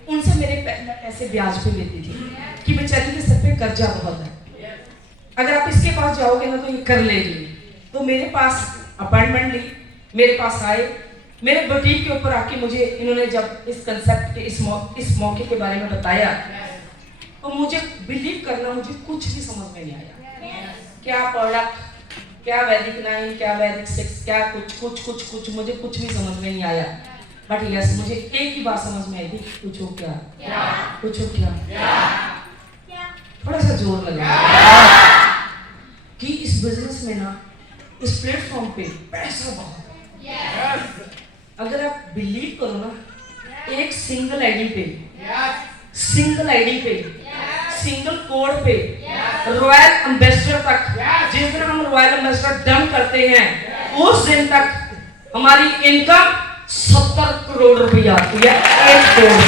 उनसे मेरे पैसे ब्याज पे लेती थी कि बेचारी के सर पे कर्जा बहुत है, अगर आप इसके पास जाओगे ना तो ये कर लेगी। तो मेरे पास अपॉइंटमेंट ली, मेरे पास आए, मेरे बुटीक के ऊपर आके मुझे इन्होंने जब इस कंसेप्ट के इस मौके के बारे में बताया, तो मुझे बिलीव करना, मुझे कुछ भी समझ में नहीं आया। क्या प्रोडक्ट, क्या वैदिक 9, क्या वैदिक 6, क्या कुछ मुझे कुछ भी समझ में नहीं आया। बट यस, मुझे एक ही बात समझ में आई थी, पूछो क्या, पूछो क्या, थोड़ा सा जोर लगा कि इस बिजनेस में ना, इस प्लेटफॉर्म पे पैसा बहुत है। अगर आप बिलीव करो ना, एक सिंगल आईडी पे, सिंगल कोड पे रॉयल एम्बेसडर तक, जिस दिन हम रॉयल एम्बेसडर डन करते हैं उस दिन तक हमारी इनकम 70 करोड़ रुपया आती है, एक कोड।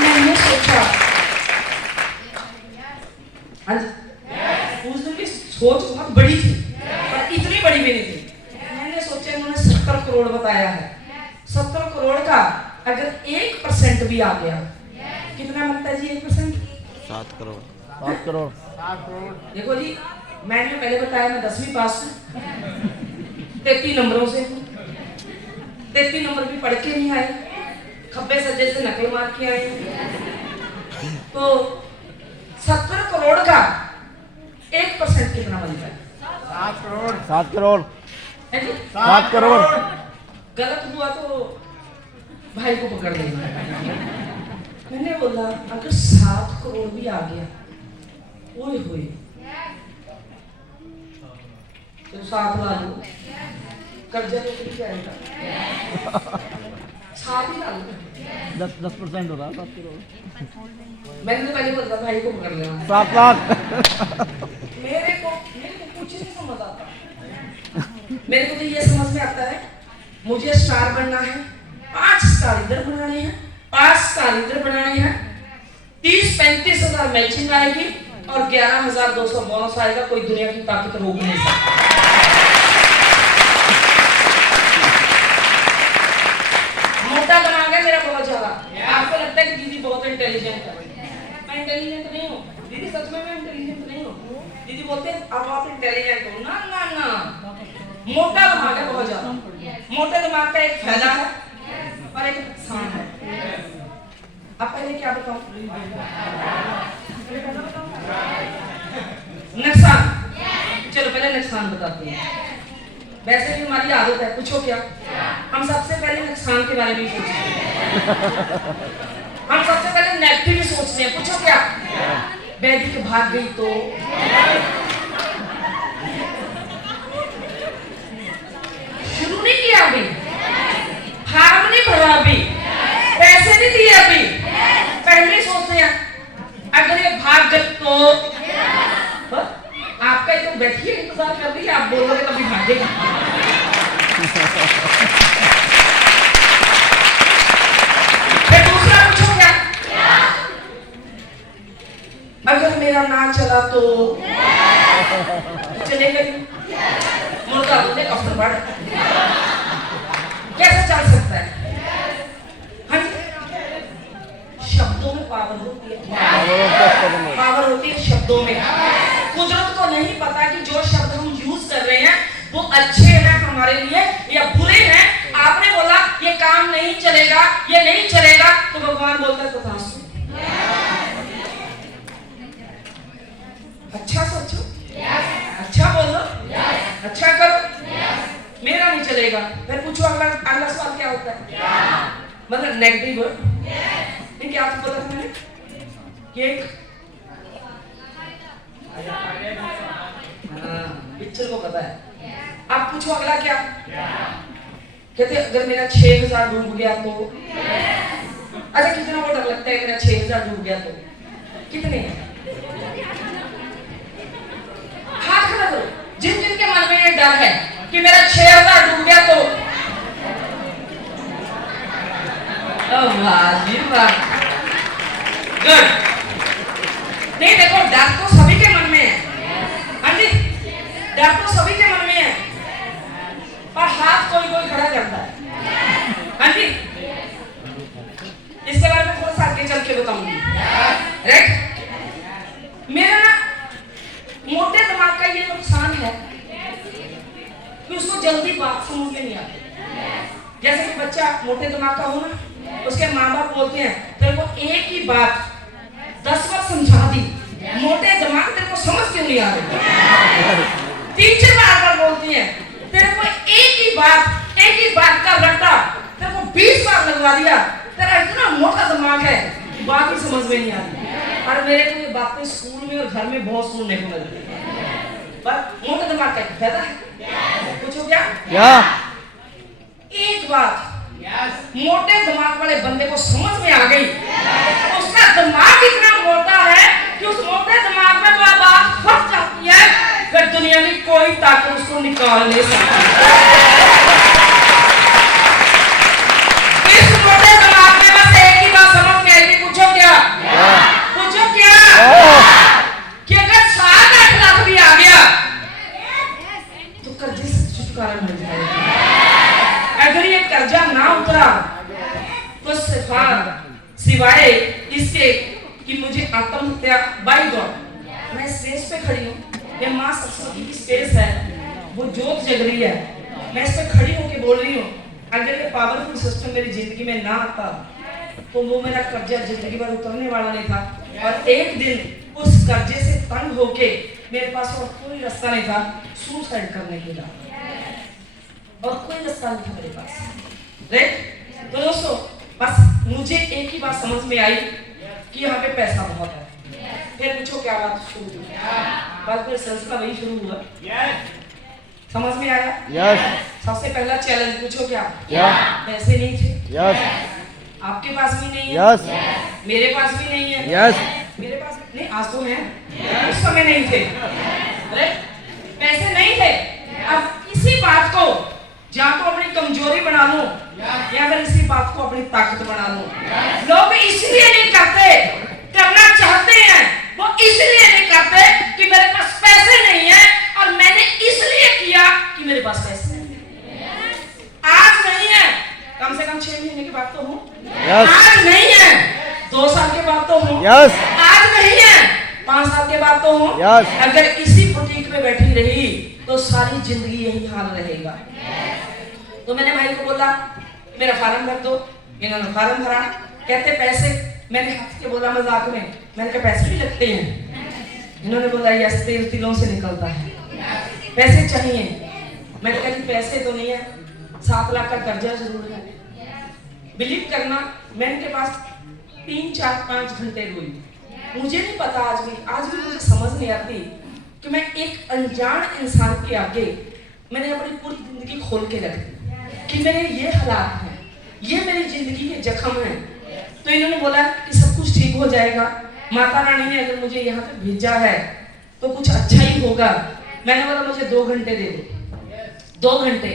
मैंने सोचा, उस दिन की सोच बहुत बड़ी थी, पर इतनी बड़ी भी नहीं थी। मैंने सोचा इन्होंने 70 करोड़ बताया है, 70 करोड़ का अगर 1% भी आ गया, कितना बनता है जी 1%? 7 करोड़। 7 करोड़। देखो जी, मैंने पहले बताया मैं 10वीं पास हूँ, 33 नंबरों से, 33 नंबर भी पढ़ के नहीं आए, खब्बे सज्जे से नकल मार के आए। तो 70 करोड़ का 1% कितना बनता है? 7 करोड़। 7 करोड़। है जी? 7 करोड़। गलत हुआ तो भाई को पकड़ लेना। मैंने बोला अगर 7 करोड़ भी आ गया, ओए होए, तो 7 ला लो, कर्जा तो नहीं जाएगा, 7 ही ला लो। 10% हो रहा है 7 करोड़। मैंने तो पहले बोला भाई को पकड़ लेना। 7 लाख। मेरे को कुछ नहीं समझ आता। मेरे को तो ये समझ में आता है, मुझे स्टार बनना है, 5 स्टार इधर बनाने हैं, 5 स्टार इधर बनाने हैं, 30-35 हजार मैचिंग आएगी और 11,200 बोनस आएगा, कोई दुनिया की ताकत रोक नहीं सकती। मोटा दिमाग है मेरा बहुत ज्यादा। आपको लगता है कि दीदी बहुत इंटेलिजेंट है, मैं इंटेलिजेंट नहीं हूँ दीदी, सच में मैं इंटेलिजेंट नहीं हूँ। दीदी बोलते हैं अब आप इंटेलिजेंट हो, ना ना ना, मोटा दिमाग है बहुत ज्यादा। मोटे दिमाग का एक फायदा है और एक नुकसान है। अब पहले क्या बताऊं? नुकसान, चलो पहले नुकसान बताते हैं। वैसे भी हमारी आदत है, पूछो क्या, हम सबसे पहले नुकसान के बारे में सोचते हैं, हम सबसे पहले नेगेटिव ही सोचते हैं। पूछो क्या, बैदी के भाग गई तो, शुरू नहीं किया अभी, फार्म नहीं भरा अभी, पैसे नहीं दिए अभी, पहले ही सोचते हैं अगर ये भाग गई तो। आपका तो बैठिए इंतजार कर रही है, आप बोलोगे कभी भागेगा। फिर दूसरा पूछो क्या, अगर मेरा ना चला तो चलेगा नहीं, मुर्गा बोले कफन बढ़, कैसे चल सकता है? हाँ जी, शब्दों में पावर होती है, पावर होती है शब्दों में। कुदरत को नहीं पता कि जो शब्द हम यूज कर रहे हैं वो अच्छे हैं हमारे लिए या बुरे हैं। आपने बोला ये काम नहीं चलेगा, ये नहीं चलेगा, तो भगवान बोलता है तथास्तु। अच्छा सोचो, अच्छा बोलो, अच्छा करो, मेरा नहीं चलेगा। फिर पूछो अगला सवाल क्या होता है, मतलब नेगेटिव वर्ड। क्या बोला था मैंने, पिक्चर को पता है। आप पूछो अगला क्या, कहते अगर मेरा 6,000 डूब गया तो। अच्छा कितना वो डर लगता है, मेरा 6,000 डूब गया तो कितने? हाथ खड़ा करो जिन जिन के मन में ये डर है कि मेरा 6,000 डूब गया तो। गुड। नहीं देखो, डर तो सभी के मन में है, हाँ जी, डर तो सभी के मन में है, पर हाथ कोई कोई खड़ा करता है, हाँ जी। इसके बारे में थोड़ा सा आगे चल के बताऊंगी, राइट। मेरा ना मोटे दिमाग का ये नुकसान है कि उसको जल्दी बात समझ में नहीं आती। जैसे कि बच्चा मोटे दिमाग का हो ना, उसके माँ बाप बोलते हैं तेरे को एक ही बात 10 बार समझा दी, मोटे दिमाग तेरे को समझ क्यों नहीं आ रही? टीचर बार बोलती है तेरे को एक ही बात का रट्टा तेरे को 20 बार लगवा दिया, तेरा इतना मोटा दिमाग है बात ही समझ में नहीं आती। और मेरे को ये बातें स्कूल में और घर में बहुत सुनने को मिलती है, पर मोटे दिमाग का फायदा है। पूछो क्या? एक बात मोटे दिमाग वाले बंदे को समझ में आ गई, उसका दिमाग इतना मोटा है कि उस मोटे दिमाग में वो बात फंस जाती है, फिर दुनिया की कोई ताकत उसको निकाल नहीं सकती। इस मोटे दिमाग में बस एक ही बात समझ में आएगी। पूछो क्या? पूछो क्या? कि अगर 7-8 लाख भी आ गया तो कर्जे से छुटकारा मिल जाएगा। अगर ये कर्जा ना उतरा तो सिवाय इसके कि मुझे आत्महत्या, बाय गॉड मैं स्टेज पे खड़ी हूँ, ये माँ सरस्वती की स्टेज है, वो जोत जग रही है, मैं इस पे खड़ी होके बोल रही हूँ। अगर ये पावरफुल सिस्टम मेरी जिंदगी में ना आता तो वो मेरा कर्जा जिंदगी भर उतरने वाला नहीं था। और एक दिन उस कर्जे से तंग होके मेरे पास और कोई रास्ता नहीं था सुसाइड करने के लिए, और कोई रास्ता नहीं था मेरे पास, राइट। तो दोस्तों बस मुझे एक ही बात समझ में आई कि यहाँ पे पैसा बहुत है। फिर पूछो क्या बात शुरू हुई, बस फिर सिलसिला वही शुरू हुआ। समझ में आया? सबसे पहला चैलेंज पूछो क्या? पैसे नहीं थे, आपके पास भी नहीं है, मेरे पास भी नहीं है, मेरे पास नहीं, आज तो है, उस समय नहीं थे, पैसे नहीं थे। अब इसी बात को या तो अपनी कमजोरी बना लो या फिर इसी बात को अपनी ताकत बना लो। लोग इसलिए नहीं करते, करना चाहते हैं वो इसलिए नहीं करते कि मेरे पास पैसे नहीं है। आज नहीं है, कम से कम 6 महीने के बाद तो हूँ। आज नहीं है, 2 साल के बाद तो हूँ। आज नहीं है, 5 साल के बाद तो हूँ। अगर इसी बुटीक में बैठी रही तो सारी जिंदगी यही हाल रहेगा। तो मैंने भाई को बोला मेरा फार्म भर दो। इन्होंने फार्म भरा। कहते पैसे, मैंने हंस के बोला मजाक में, मैंने कहा पैसे भी लगते हैं। इन्होंने बोला यस, तेल तिलों से निकलता है, पैसे चाहिए। मैंने कहा कि पैसे तो नहीं है, 7 लाख का कर्जा जरूर है। बिलीव करना, मैं इनके पास 3, 4, 5 घंटे रोई। मुझे नहीं पता, आज भी मुझे समझ नहीं आती कि मैं एक अनजान इंसान के आगे मैंने अपनी पूरी जिंदगी खोल के रख दी कि मेरे ये हालात हैं, ये मेरी जिंदगी के जख्म हैं। तो इन्होंने बोला कि सब कुछ ठीक हो जाएगा, माता रानी ने अगर मुझे यहाँ पे भेजा है तो कुछ अच्छा ही होगा। मैंने बोला मुझे 2 घंटे दे दो, 2 घंटे।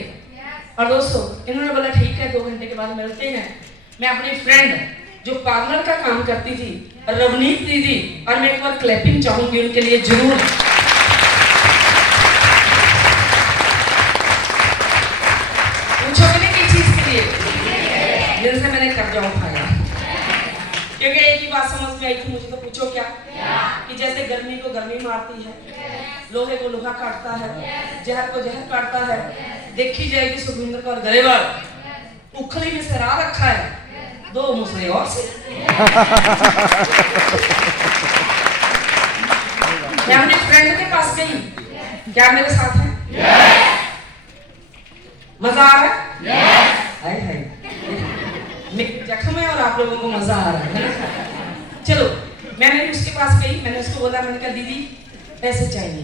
और दोस्तों इन्होंने बोला ठीक है, 2 घंटे के बाद मिलते हैं। मैं अपनी फ्रेंड जो पार्लर का काम करती थी, रवनीत दीदी, और मैं एक बार क्लैपिंग चाहूंगी उनके लिए जरूर। पूछोगे नहीं किस चीज के लिए, जिनसे मैंने कर्जा उठाया। क्योंकि एक ही बात समझ में आई थी मुझे, तो पूछो क्या कि जैसे गर्मी को गर्मी मारती है, लोहे को लोहा काटता है, जहर को जहर काटता है। देखी जाएगी सुखविंदर कौर गरेवाल, उखली में से राह रखा है, 2 मुसले और से। मैं अपनी फ्रेंड के पास गई, क्या मेरे साथ है? मजा आ रहा है? जख्म है और आप लोगों को मजा आ रहा है ना? चलो, मैंने उसके पास गई, मैंने उसको बोला, मैंने कहा दीदी पैसे चाहिए।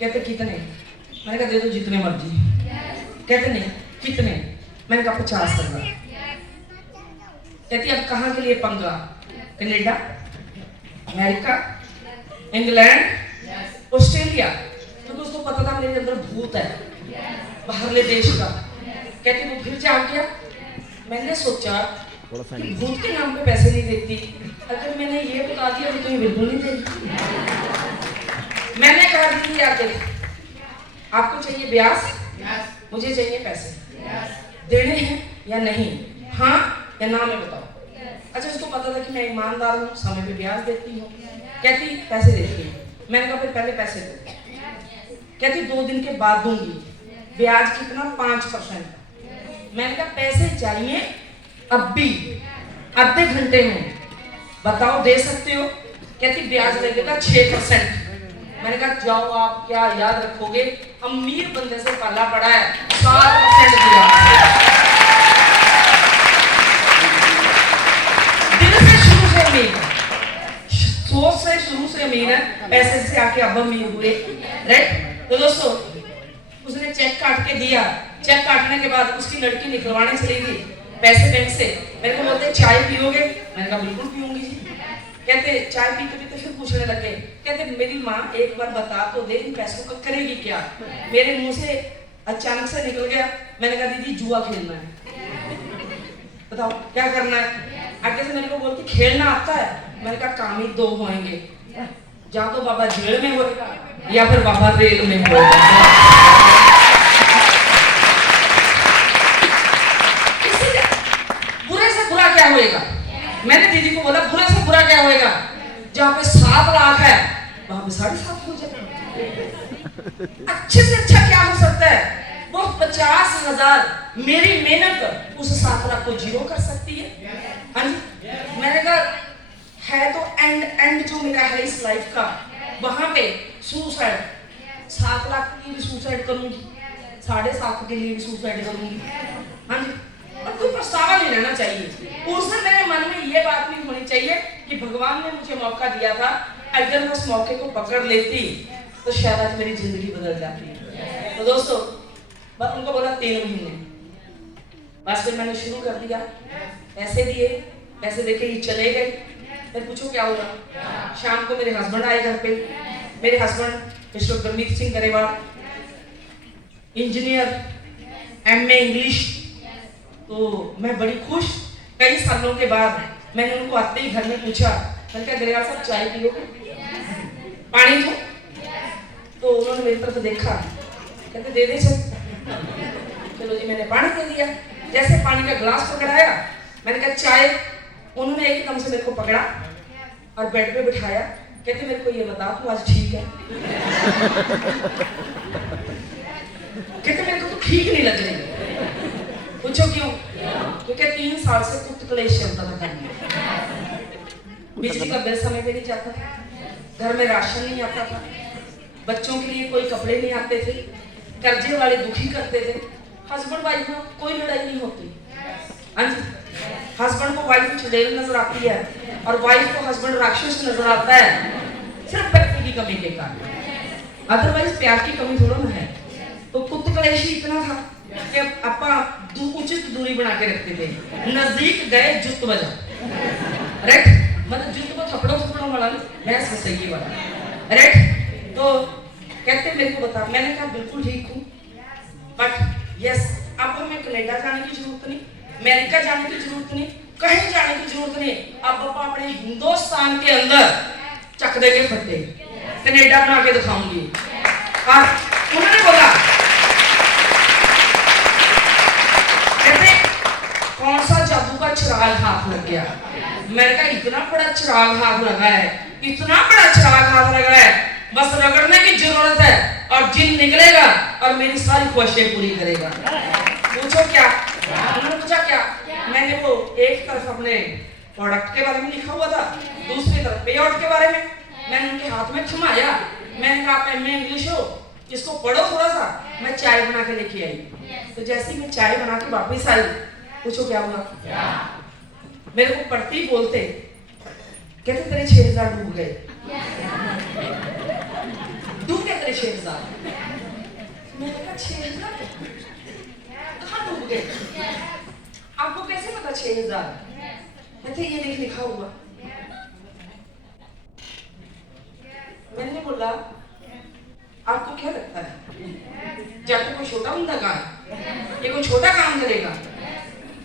कहते कितने? मैंने कहा दे दो जितने मर्जी। कहते नहीं, कितने? मैंने कहा 50 हजार। कहती अब कहाँ के लिए पंगा? कनाडा, अमेरिका, इंग्लैंड, ऑस्ट्रेलिया, क्योंकि उसको पता था मेरे अंदर भूत है बाहरले देश का। कहती वो फिर जाग गया। मैंने सोचा कि भूत के नाम पे पैसे नहीं देती, अगर मैंने ये बता दिया तो ये बिल्कुल नहीं देगी। मैंने कहा दीदी यार देखो, आपको चाहिए ब्याज, मुझे चाहिए पैसे, देने हैं या नहीं, हाँ या ना में बताओ। अच्छा उसको पता था कि मैं ईमानदार हूँ, समय पे ब्याज देती हूँ। कहती पैसे देती हूँ। मैंने कहा फिर पहले पैसे दो। कहती 2 दिन के बाद दूंगी। ब्याज कितना? 5%। मैंने कहा पैसे चाहिए अभी, आधे घंटे में बताओ दे सकते हो? कहती ब्याज लगेगा 6%। मैंने कहा जाओ, आप क्या याद रखोगे, अमीर बंदे से पाला पड़ा है, 7% ब्याज। दिल से शुरू से अमीर, सोच से शुरू से अमीर है, पैसे से आके अब अमीर हुए, राइट? तो दोस्तों उसने चेक काट के दिया। चेक काटने के बाद उसकी लड़की निकलवाने चली गई पैसे बैंक से। मेरे को बोलते चाय पियोगे? मैंने कहा बिल्कुल पीऊंगी जी। कहते चाय पीते पीते फिर पूछने लगे, कहते मेरी माँ एक बार बता तो दे इन पैसों का करेगी क्या? मेरे मुंह से अचानक से निकल गया, मैंने कहा दीदी जुआ खेलना है। बताओ क्या करना है? आगे से मेरे को बोलती खेलना आता है। मैंने कहा काम ही 2 होंगे, या तो बाबा जेल में होगा या फिर बाबा रेल में होगा। क्या होएगा? मैंने दीदी को बोला बुरे से बुरा क्या होएगा? जहाँ पे 7 लाख है वहां पे 7.5 हो जाए। अच्छे से अच्छा क्या हो सकता है? वो 50,000 मेरी मेहनत उस 7 लाख को 0 कर सकती है। हाँ जी, मैंने कहा है तो एंड जो मेरा है इस लाइफ का, वहां पे सुसाइड, 7 लाख के लिए भी सुसाइड करूंगी, 7.5 के लिए भी सुसाइड करूंगी। हाँ जी, और कोई पछतावा नहीं रहना चाहिए। उस दिन मेरे मन में ये बात नहीं होनी चाहिए कि भगवान ने मुझे मौका दिया था, अगर मैं उस मौके को पकड़ लेती तो शायद आज मेरी जिंदगी बदल जाती। तो दोस्तों बस उनको बोला 3 महीने, बस फिर मैंने शुरू कर दिया। पैसे दिए, पैसे देके ये चले गए। फिर पूछो क्या हुआ? शाम को मेरे हस्बैंड आए घर पे। मेरे husband mister Gurmeet Singh Grewal, engineer, MA English. तो मैं बड़ी खुश, कई सालों के बाद मैंने उनको आते ही घर में पूछा, मैंने कहा गरेवाल साहब चाय पियोगे? पानी दो? तो उन्होंने मेरी तरफ देखा, कहते दे दे चल। चलो जी, मैंने पानी दे दिया। जैसे पानी का ग्लास पकड़ाया, मैंने कहा चाय। उन्होंने एकदम से मेरे को पकड़ा और बेड पे बिठाया। कहते मेरे को ये बता तू आज ठीक है? कहते मेरे को तो ठीक नहीं लग रही। पूछो क्यों? क्योंकि 3 साल से कुछ क्लेश चलता था घर में। बिजली का बिल समय पे नहीं जाता था, घर में राशन नहीं आता था, बच्चों के लिए कोई कपड़े नहीं आते थे, कर्जे वाले दुखी करते थे। हस्बैंड वाइफ में कोई लड़ाई नहीं होती। हाँ जी, हस्बैंड को वाइफ चुड़ैल नजर आती है और वाइफ को हस्बैंड राक्षस नजर आता है, सिर्फ पैसे की कमी के कारण। अदरवाइज प्यार की कमी थोड़ा ना है। तो कुत्त कलेश ही इतना था कि अपा उचित दूरी बना के रखते थे। नजदीक गए जुत बजा, राइट? मतलब जुत को थपड़ों वाला भैंस सही वाला, राइट? तो कहते मेरे को बता। मैंने कहा बिल्कुल ठीक हूँ, बट यस अब हमें कनाडा जाने की जरूरत नहीं, अमेरिका जाने की जरूरत नहीं, कहीं जाने की जरूरत नहीं। अब आप अपने हिंदुस्तान के अंदर चक देंगे फट्टे, कनाडा बना के दिखाऊंगी। और उन्होंने बोला कहते कौन सा जादू का चिराग हाथ लग गया? मैंने कहा इतना बड़ा चिराग हाथ लगा है, इतना बड़ा चिराग हाथ लगा है, बस रगड़ने की जरूरत है और जिन निकलेगा और मेरी सारी ख्वाहिशें पूरी करेगा। पूछो क्या? उन्होंने पूछा क्या? मैंने वो एक तरफ अपने प्रोडक्ट के बारे में लिखा हुआ था, दूसरी तरफ पे आउट के बारे में। मैंने उनके हाथ में थमाया। मैंने कहा आप एमए इंग्लिश हो, इसको पढ़ो थोड़ा सा। मैं चाय बना के लेके आई। तो जैसे ही मैं चाय बना के वापस आई, पूछो क्या हुआ? मेरे को पढ़ते ही बोलते कहते तेरे 6000 डूब गए। डूब गए तेरे 6000? मैंने कहा 6000 कहाँ डूब गए? आपको कैसे पता 6000? कहते ये देख लिखा हुआ। मैंने बोला आपको क्या लगता है जाके कोई छोटा बंदा कहाँ है, ये कोई छोटा काम करेगा?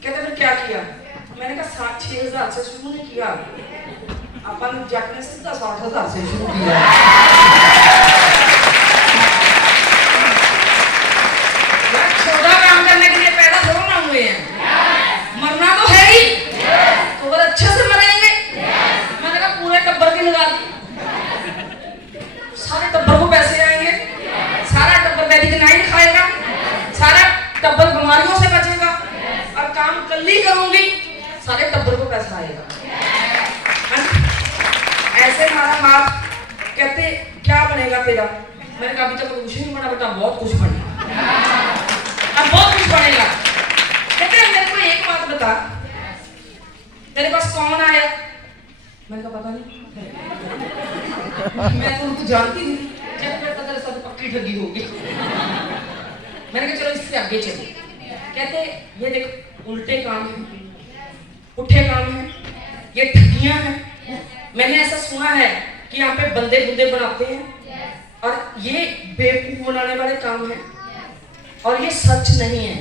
कहते फिर क्या किया? मैंने कहा 6000 से शुरू नहीं किया, अपन जाके सीधा 60,000 से शुरू किया। छोटा काम करने के लिए पैदा थोड़ा ना हुए हैं, मरना तो है ही, तो बहुत अच्छे से मरेंगे। मैंने कहा पूरे टब्बर की लगा दी, सारे टब्बर को पैसे आएंगे, सारा टब्बर वैदिक नाइट खाएगा, सारा टब्बर बीमारियों से बचेगा, और काम कल ही करूंगी, सारे टब्बर को पैसा आएगा। ऐसे मारा हाथ। कहते क्या बनेगा तेरा? मैंने कहा अभी तक कुछ नहीं बना बेटा, बहुत कुछ बनेगा, अब बहुत कुछ बनेगा। कहते मेरे को एक बात बता, तेरे पास कौन आया? मैंने कहा पता नहीं, मैं तो उनको जानती नहीं, जब मेरे पता तेरे साथ पक्की ठगी होगी। मैंने कहा चलो इससे आगे चलिए। कहते ये देख उल्टे काम है, पुट्ठे काम है, ये ठगियां हैं। मैंने ऐसा सुना है कि यहाँ पे बंदे बुंदे बनाते हैं और ये बेवकूफ बनाने वाले काम है, और ये सच नहीं है।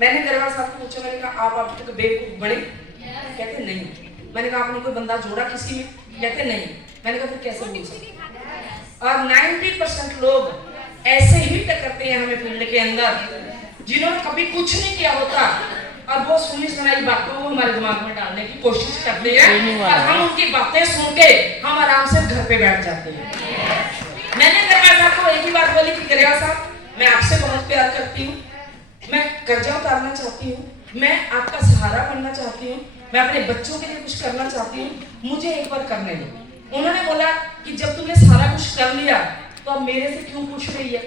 मैंने दरबार साहब को पूछा, मैंने कहा आप अब तक बेवकूफ बने? कहते नहीं। मैंने कहा आपने कोई बंदा जोड़ा किसी में? कहते नहीं। मैंने कहा फिर कैसे बोल सकते? और 90% लोग ऐसे ही टकरते हैं हमें फील्ड के अंदर, जिन्होंने कभी कुछ नहीं किया होता और वो सुनी सुनाई बातों को हमारे दिमाग में डालने की कोशिश करते हैं, और हम उनकी बातें सुन के हम आराम से घर पे बैठ जाते हैं। मैंने दरबार साहब को एक ही बात बोली कि दरबार साहब मैं आपसे बहुत प्यार करती हूँ, मैं कर्जा उतारना चाहती हूँ, मैं आपका सहारा बनना चाहती हूँ, मैं अपने बच्चों के लिए कुछ करना चाहती हूँ, मुझे एक बार करने दो। उन्होंने बोला कि जब तुमने सारा कुछ कर लिया तो अब मेरे से क्यों पूछ रही है?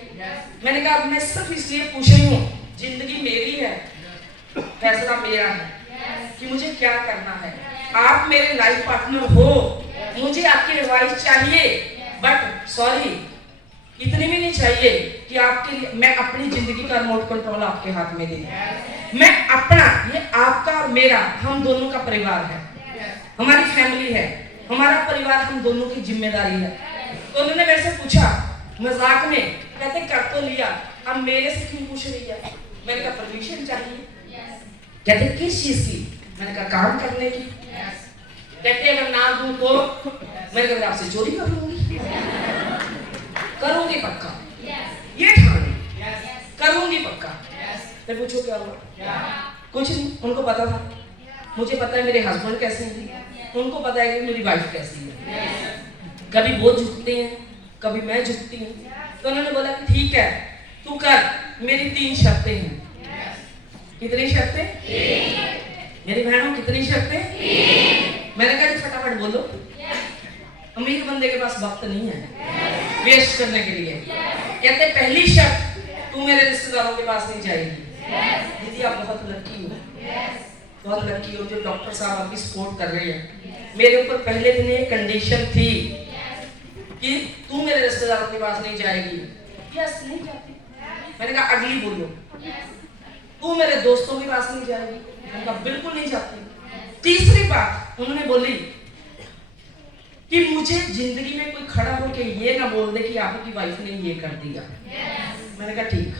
मैंने कहा मैं सिर्फ इसलिए पूछ रही हूँ, जिंदगी मेरी है, फैसला मेरा है कि मुझे क्या करना है। आप मेरे लाइफ पार्टनर हो, मुझे आपकी एडवाइस चाहिए, बट सॉरी इतनी भी नहीं चाहिए कि आपके लिए मैं अपनी जिंदगी का रिमोट कंट्रोल आपके हाथ में दे। मैं अपना, ये आपका और मेरा, हम दोनों का परिवार है, हमारी फैमिली है, हमारा परिवार, हम दोनों की जिम्मेदारी है। तो उन्होंने मेरे से पूछा मजाक में, कहते कर तो लिया, अब मेरे से क्यों पूछ रही है? मैंने कहा परमिशन चाहिए। कहते किस चीज की? मैंने कहा काम करने की। कहते अगर ना दूं तो? मैंने कहा आपसे चोरी कर लूंगी, करूंगी पक्का, ये ठान ली। करूंगी पक्का। तो पूछो क्या हुआ? कुछ नहीं, उनको पता था। मुझे पता है मेरे हस्बैंड कैसे हैं, उनको पता है कि मेरी वाइफ कैसी है। कभी वो झुकते हैं, कभी मैं झुकती हूँ। तो उन्होंने बोला कि ठीक है तू कर, मेरी 3 शर्तें हैं। कितनी शर्तें? मेरी बहनों कितनी शर्तें? मैंने कहा जी फटाफट बोलो, अमीर बंदे के पास वक्त नहीं है वेस्ट करने के लिए। कहते पहली शर्त, तू मेरे रिश्तेदारों के पास नहीं जाएगी। दीदी आप बहुत लकी हो, बहुत लकी हो जो डॉक्टर साहब आपकी सपोर्ट कर रहे हैं। मेरे ऊपर पहले दिन एक कंडीशन थी कि तू मेरे रिश्तेदारों के पास नहीं जाएगी। यस, नहीं जाती। मैंने कहा अगली बोलो, तू मेरे दोस्तों के पास नहीं जाएगी। मैंने कहा बिल्कुल नहीं जाती। तीसरी बात उन्होंने बोली कि मुझे जिंदगी में कोई खड़ा होकर ये ना बोल दे कि आपकी वाइफ ने ये कर दिया। मैंने कहा ठीक।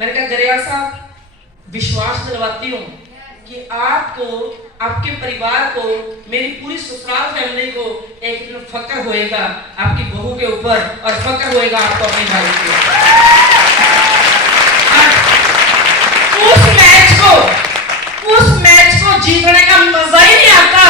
मैंने कहा गरेवाल साहब विश्वास दिलवाती हूँ कि आपको, आपके परिवार को, मेरी पूरी ससुराल फैमिली को एक दिन फक्र होएगा आपकी बहू के ऊपर और फक्र होएगा आपको अपनी वाइफ के। उस मैच को जीतने का मजा ही नहीं आता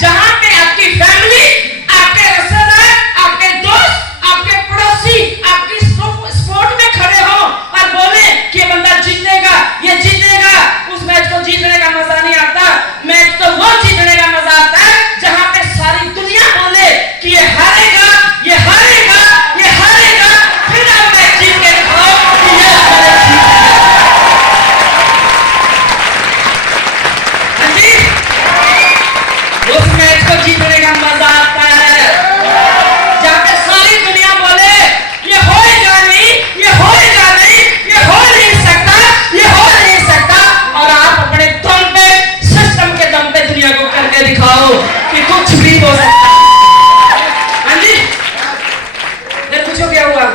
जहां पे आपकी फैमिली, आपके रिश्तेदार, आपके दोस्त, आपके पड़ोसी आपकी स्पोर्ट में खड़े हो और बोले कि ये बंदा जीतेगा, ये जीतेगा। उस मैच को जीतने का मजा नहीं आता। मैच तो वो जीतने का मजा आता है जहां पे सारी दुनिया बोले कि ये हारेगा, ये हारेगा, ये हारेगा, फिर आप मैच जीत के दिखाओ कि ये उस मैच को जीतने का मजा आता है जहां पे सारी दुनिया बोले ये होएगा नहीं, ये होएगा नहीं, ये हो नहीं सकता, ये हो नहीं सकता, और आप अपने दम पे, सिस्टम के दम पे दुनिया को करके दिखाओ कि कुछ भी हो सकता है। हाँ जी, फिर पूछो क्या हुआ?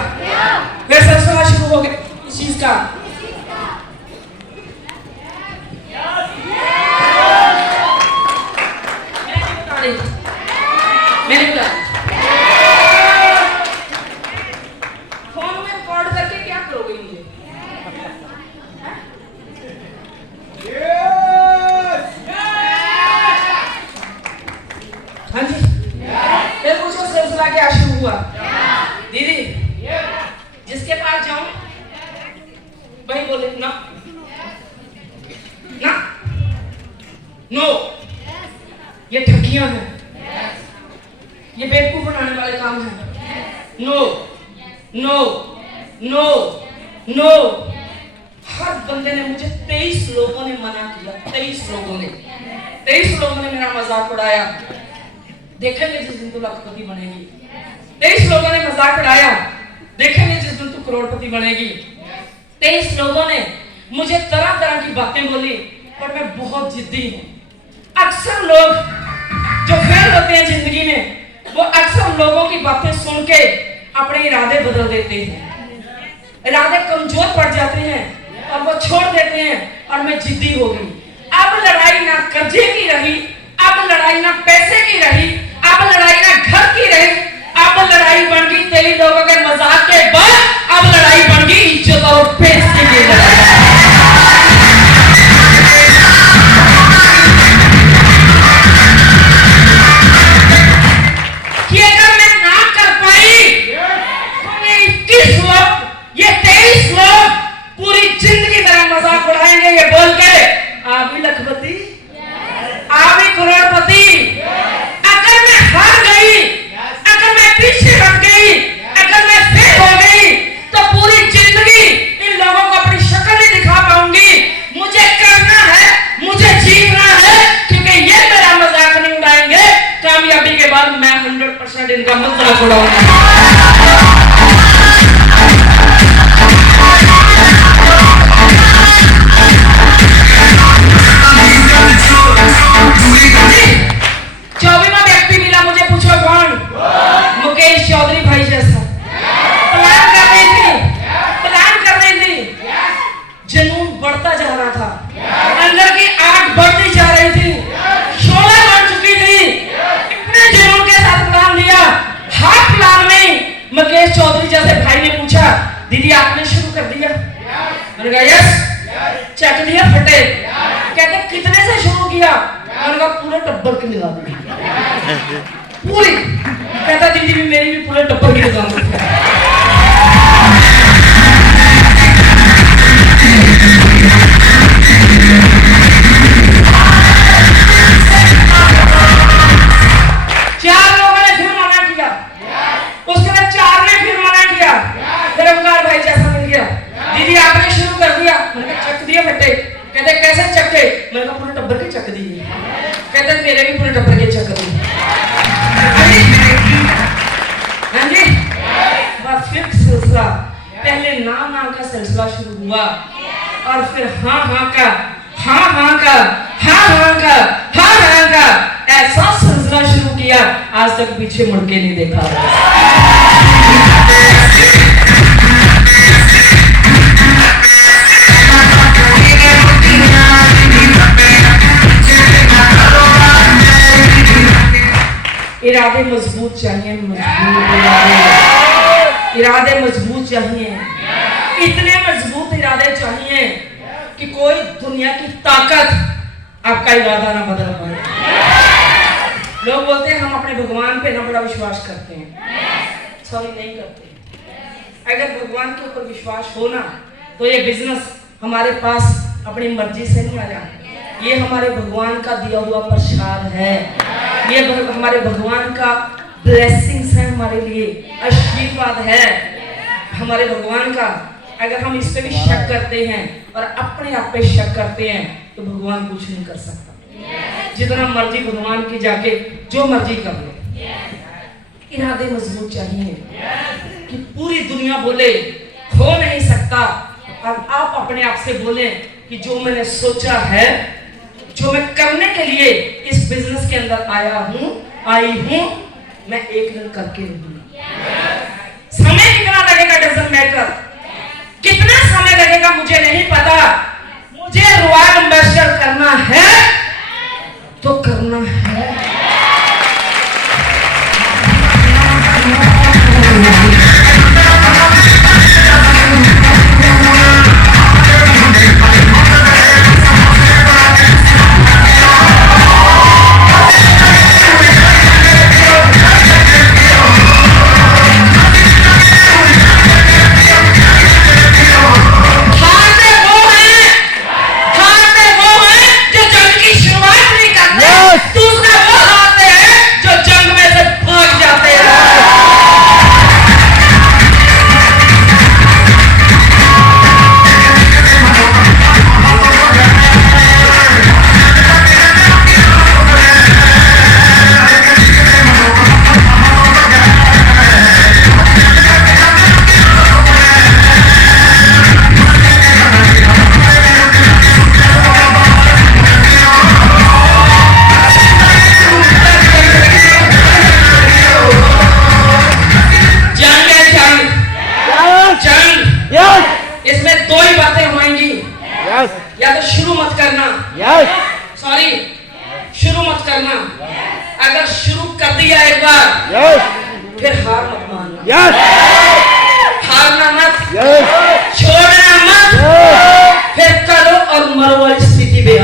फिर सिलसिला शुरू हो गया इस चीज का। मैंने बोला फोन में रिकॉर्ड करके क्या करोगे मुझे? हाँ जी, फिर पूछो सिलसिला क्या शुरू हुआ? दीदी जिसके पास जाऊं वही बोले ना ना, नो, ये ठगियां हैं, ये बेवकूफ बनाने वाले काम हैं। No no no no. हर बंदे ने मुझे 23 लोगों ने मना किया। 23 लोगों ने मेरा मजाक उड़ाया। देखेंगे जिस दिन तू लखपति बनेगी। 23 लोगों ने मजाक उड़ाया। देखेंगे जिस दिन तू करोड़पति बनेगी। 23 लोगों ने मुझे तरह तरह की बातें बोली, पर मैं बहुत जिद्दी हूँ। अक्सर लोग जो फेल होते हैं जिंदगी में, वो अक्सर लोगों की बातें सुन के अपने इरादे बदल देते हैं। इरादे कमजोर पड़ जाते हैं और वो छोड़ देते हैं, और मैं जिद्दी हो गई। अब लड़ाई ना कर्जे की रही, अब लड़ाई ना पैसे की रही, अब लड़ाई ना घर की रही, अब लड़ाई बन गई तेरी लोगों के मजाक के बाद, अब लड़ाई बन गई इज्जत और पैसे की लड़ाई। कि अगर मैं ना कर पाई तो ये 21 लोग, ये 23 लोग पूरी जिंदगी मेरा मजाक उड़ाएंगे ये बोल के, आप भी लखपति, आप भी करोड़पति। अगर मैं हार गई, अगर मैं पीछे हट गई, अगर मैं फेल हो गई, तो पूरी जिंदगी इन लोगों को अपनी शक्ल नहीं दिखा पाऊंगी। मुझे करना है, मुझे जीतना है, क्योंकि ये मेरा मजाक नहीं उड़ाएंगे। कामयाबी के बाद मैं 100% इनका मजाक उड़ाऊंगा। चौबीसवां व्यक्ति मिला मुझे, पूछो कौन? मुकेश चौधरी भाई जैसा। प्लान कर रही थी, जुनून बढ़ता जा रहा था, अंदर की आग बढ़ती जा रही थी, 16 बन चुकी थी। इतने जुनून के साथ प्लान लिया। हाफ प्लान में मैंने कहा पूरे टब्बर की निगाह में पूरी। कहता दीदी भी मेरी भी पूरे टब्बर की निगाह में। चार लोगों ने फिर मना किया, उसके बाद चार ने फिर मना किया। फिर ओंकार भाई जैसा मिल गया, दीदी आपने शुरू कर दिया। मैंने कहा चक दिए फटे। कहते कैसे चक्के? मैंने कहा पूरे टब्बर के चक दिए। कहते मेरे भी पूरे टब्बर के चक दिए। हाँ जी, बस फिर सिलसिला, पहले ना का सिलसिला शुरू हुआ और फिर हाँ का, हाँ का, हाँ का ऐसा सिलसिला शुरू किया, आज तक पीछे मुड़ के नहीं देखा। इरादे मजबूत चाहिए, इरादे मजबूत चाहिए, इतने मजबूत इरादे चाहिए कि कोई दुनिया की ताकत आपका इरादा ना बदल पाए। लोग बोलते हैं हम अपने भगवान पे ना बड़ा विश्वास करते हैं, सॉरी नहीं करते। अगर भगवान के ऊपर विश्वास हो ना तो ये बिजनेस हमारे पास अपनी मर्जी से नहीं आया, ये हमारे भगवान का दिया हुआ प्रसाद है, ये हमारे भगवान का ब्लेसिंग्स है, हमारे लिए आशीर्वाद है हमारे भगवान का। अगर हम इस पे भी शक करते हैं और अपने आप पे शक करते हैं तो भगवान कुछ नहीं कर सकता। जितना मर्जी भगवान की जाके जो मर्जी कर लो, इरादे मजबूत चाहिए कि पूरी दुनिया बोले हो नहीं सकता और आप अपने आप से बोले कि जो मैंने सोचा है, जो मैं करने के लिए इस बिजनेस के अंदर आई हूं, मैं एक दिन करके रहूंगा। समय कितना लगेगा डजंट मैटर, कितना समय लगेगा मुझे नहीं पता, मुझे रॉयल एम्बेसडर करना है तो करना है। इसमें दो ही बातें होंगी, या तो शुरू मत करना, सॉरी शुरू मत करना, अगर शुरू कर दिया एक बार फिर हार मत मानना, हारना मत, छोड़ना मत, फिर करो और मरो वाली स्थिति में आ।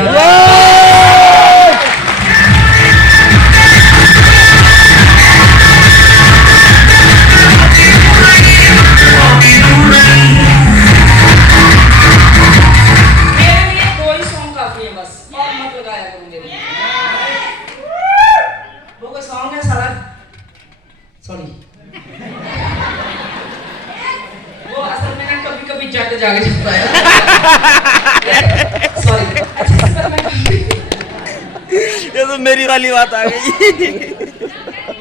जाके चलता है सॉरी, ये तो मेरी वाली बात आ गई।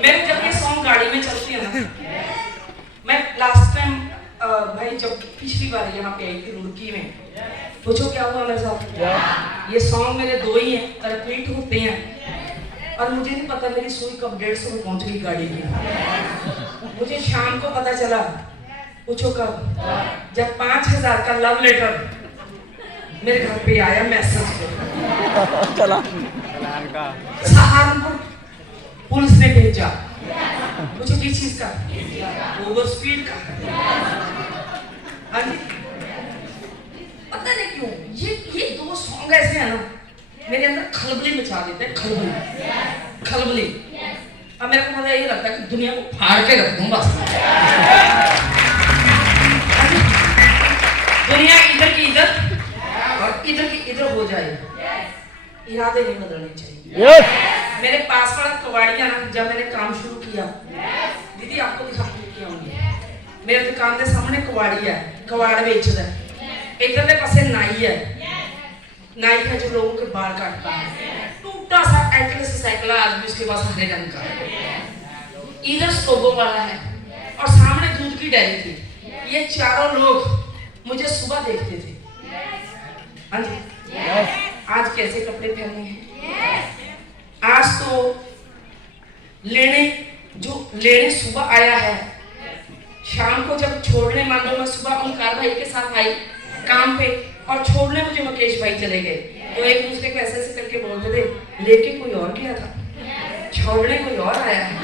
मैं जब ये सॉन्ग गाड़ी में चलती है ना, मैं लास्ट टाइम भाई जब पिछली बार यहाँ पे आई थी रुड़की में, पूछो क्या हुआ मेरे साथ। ये सॉन्ग मेरे दो ही हैं, रिपीट होते हैं और मुझे नहीं पता मेरी सुई कब 150 में पहुंच गई गाड़ी की। मुझे शाम को पता चला, पूछो कब, जब 5000 का लव लेटर मेरे घर पे आया मैसेज पे, चला सहारनपुर पुलिस ने भेजा। पूछो किस चीज का, ओवर स्पीड का। हाँ जी, पता नहीं क्यों ये दो सॉन्ग ऐसे हैं ना मेरे अंदर खलबली मचा देते हैं, खलबली खलबली। अब मेरे को मतलब यही लगता है कि दुनिया को फाड़ के रख दूं बस। दुनिया इधर की इधर और इधर की इधर हो जाए, इरादे नहीं बदलने चाहिए। मेरे पास वाला कबाड़िया ना, जब मैंने काम शुरू किया, दीदी आपको दिखाऊंगी होंगी, मेरे दुकान के सामने कबाड़ी है, कबाड़ बेचता है, इधर के पासे नाई है, नाई है जो लोगों के बाल काटता है, टूटा सा एटलस साइकिल आज भी उसके पास हरे रंग का है, इधर स्टोबो वाला है और सामने दूध की डेयरी थी। ये चारों लोग मुझे सुबह देखते थे, हाँ जी, आज कैसे कपड़े पहने हैं, आज तो लेने सुबह आया है, शाम को जब छोड़ने, मान लो मैं सुबह ओंकार भाई के साथ आई काम पे और छोड़ने मुझे मुकेश भाई चले गए, तो एक दूसरे को ऐसे ऐसे करके बोलते थे, लेके कोई और गया था, छोड़ने कोई और आया है।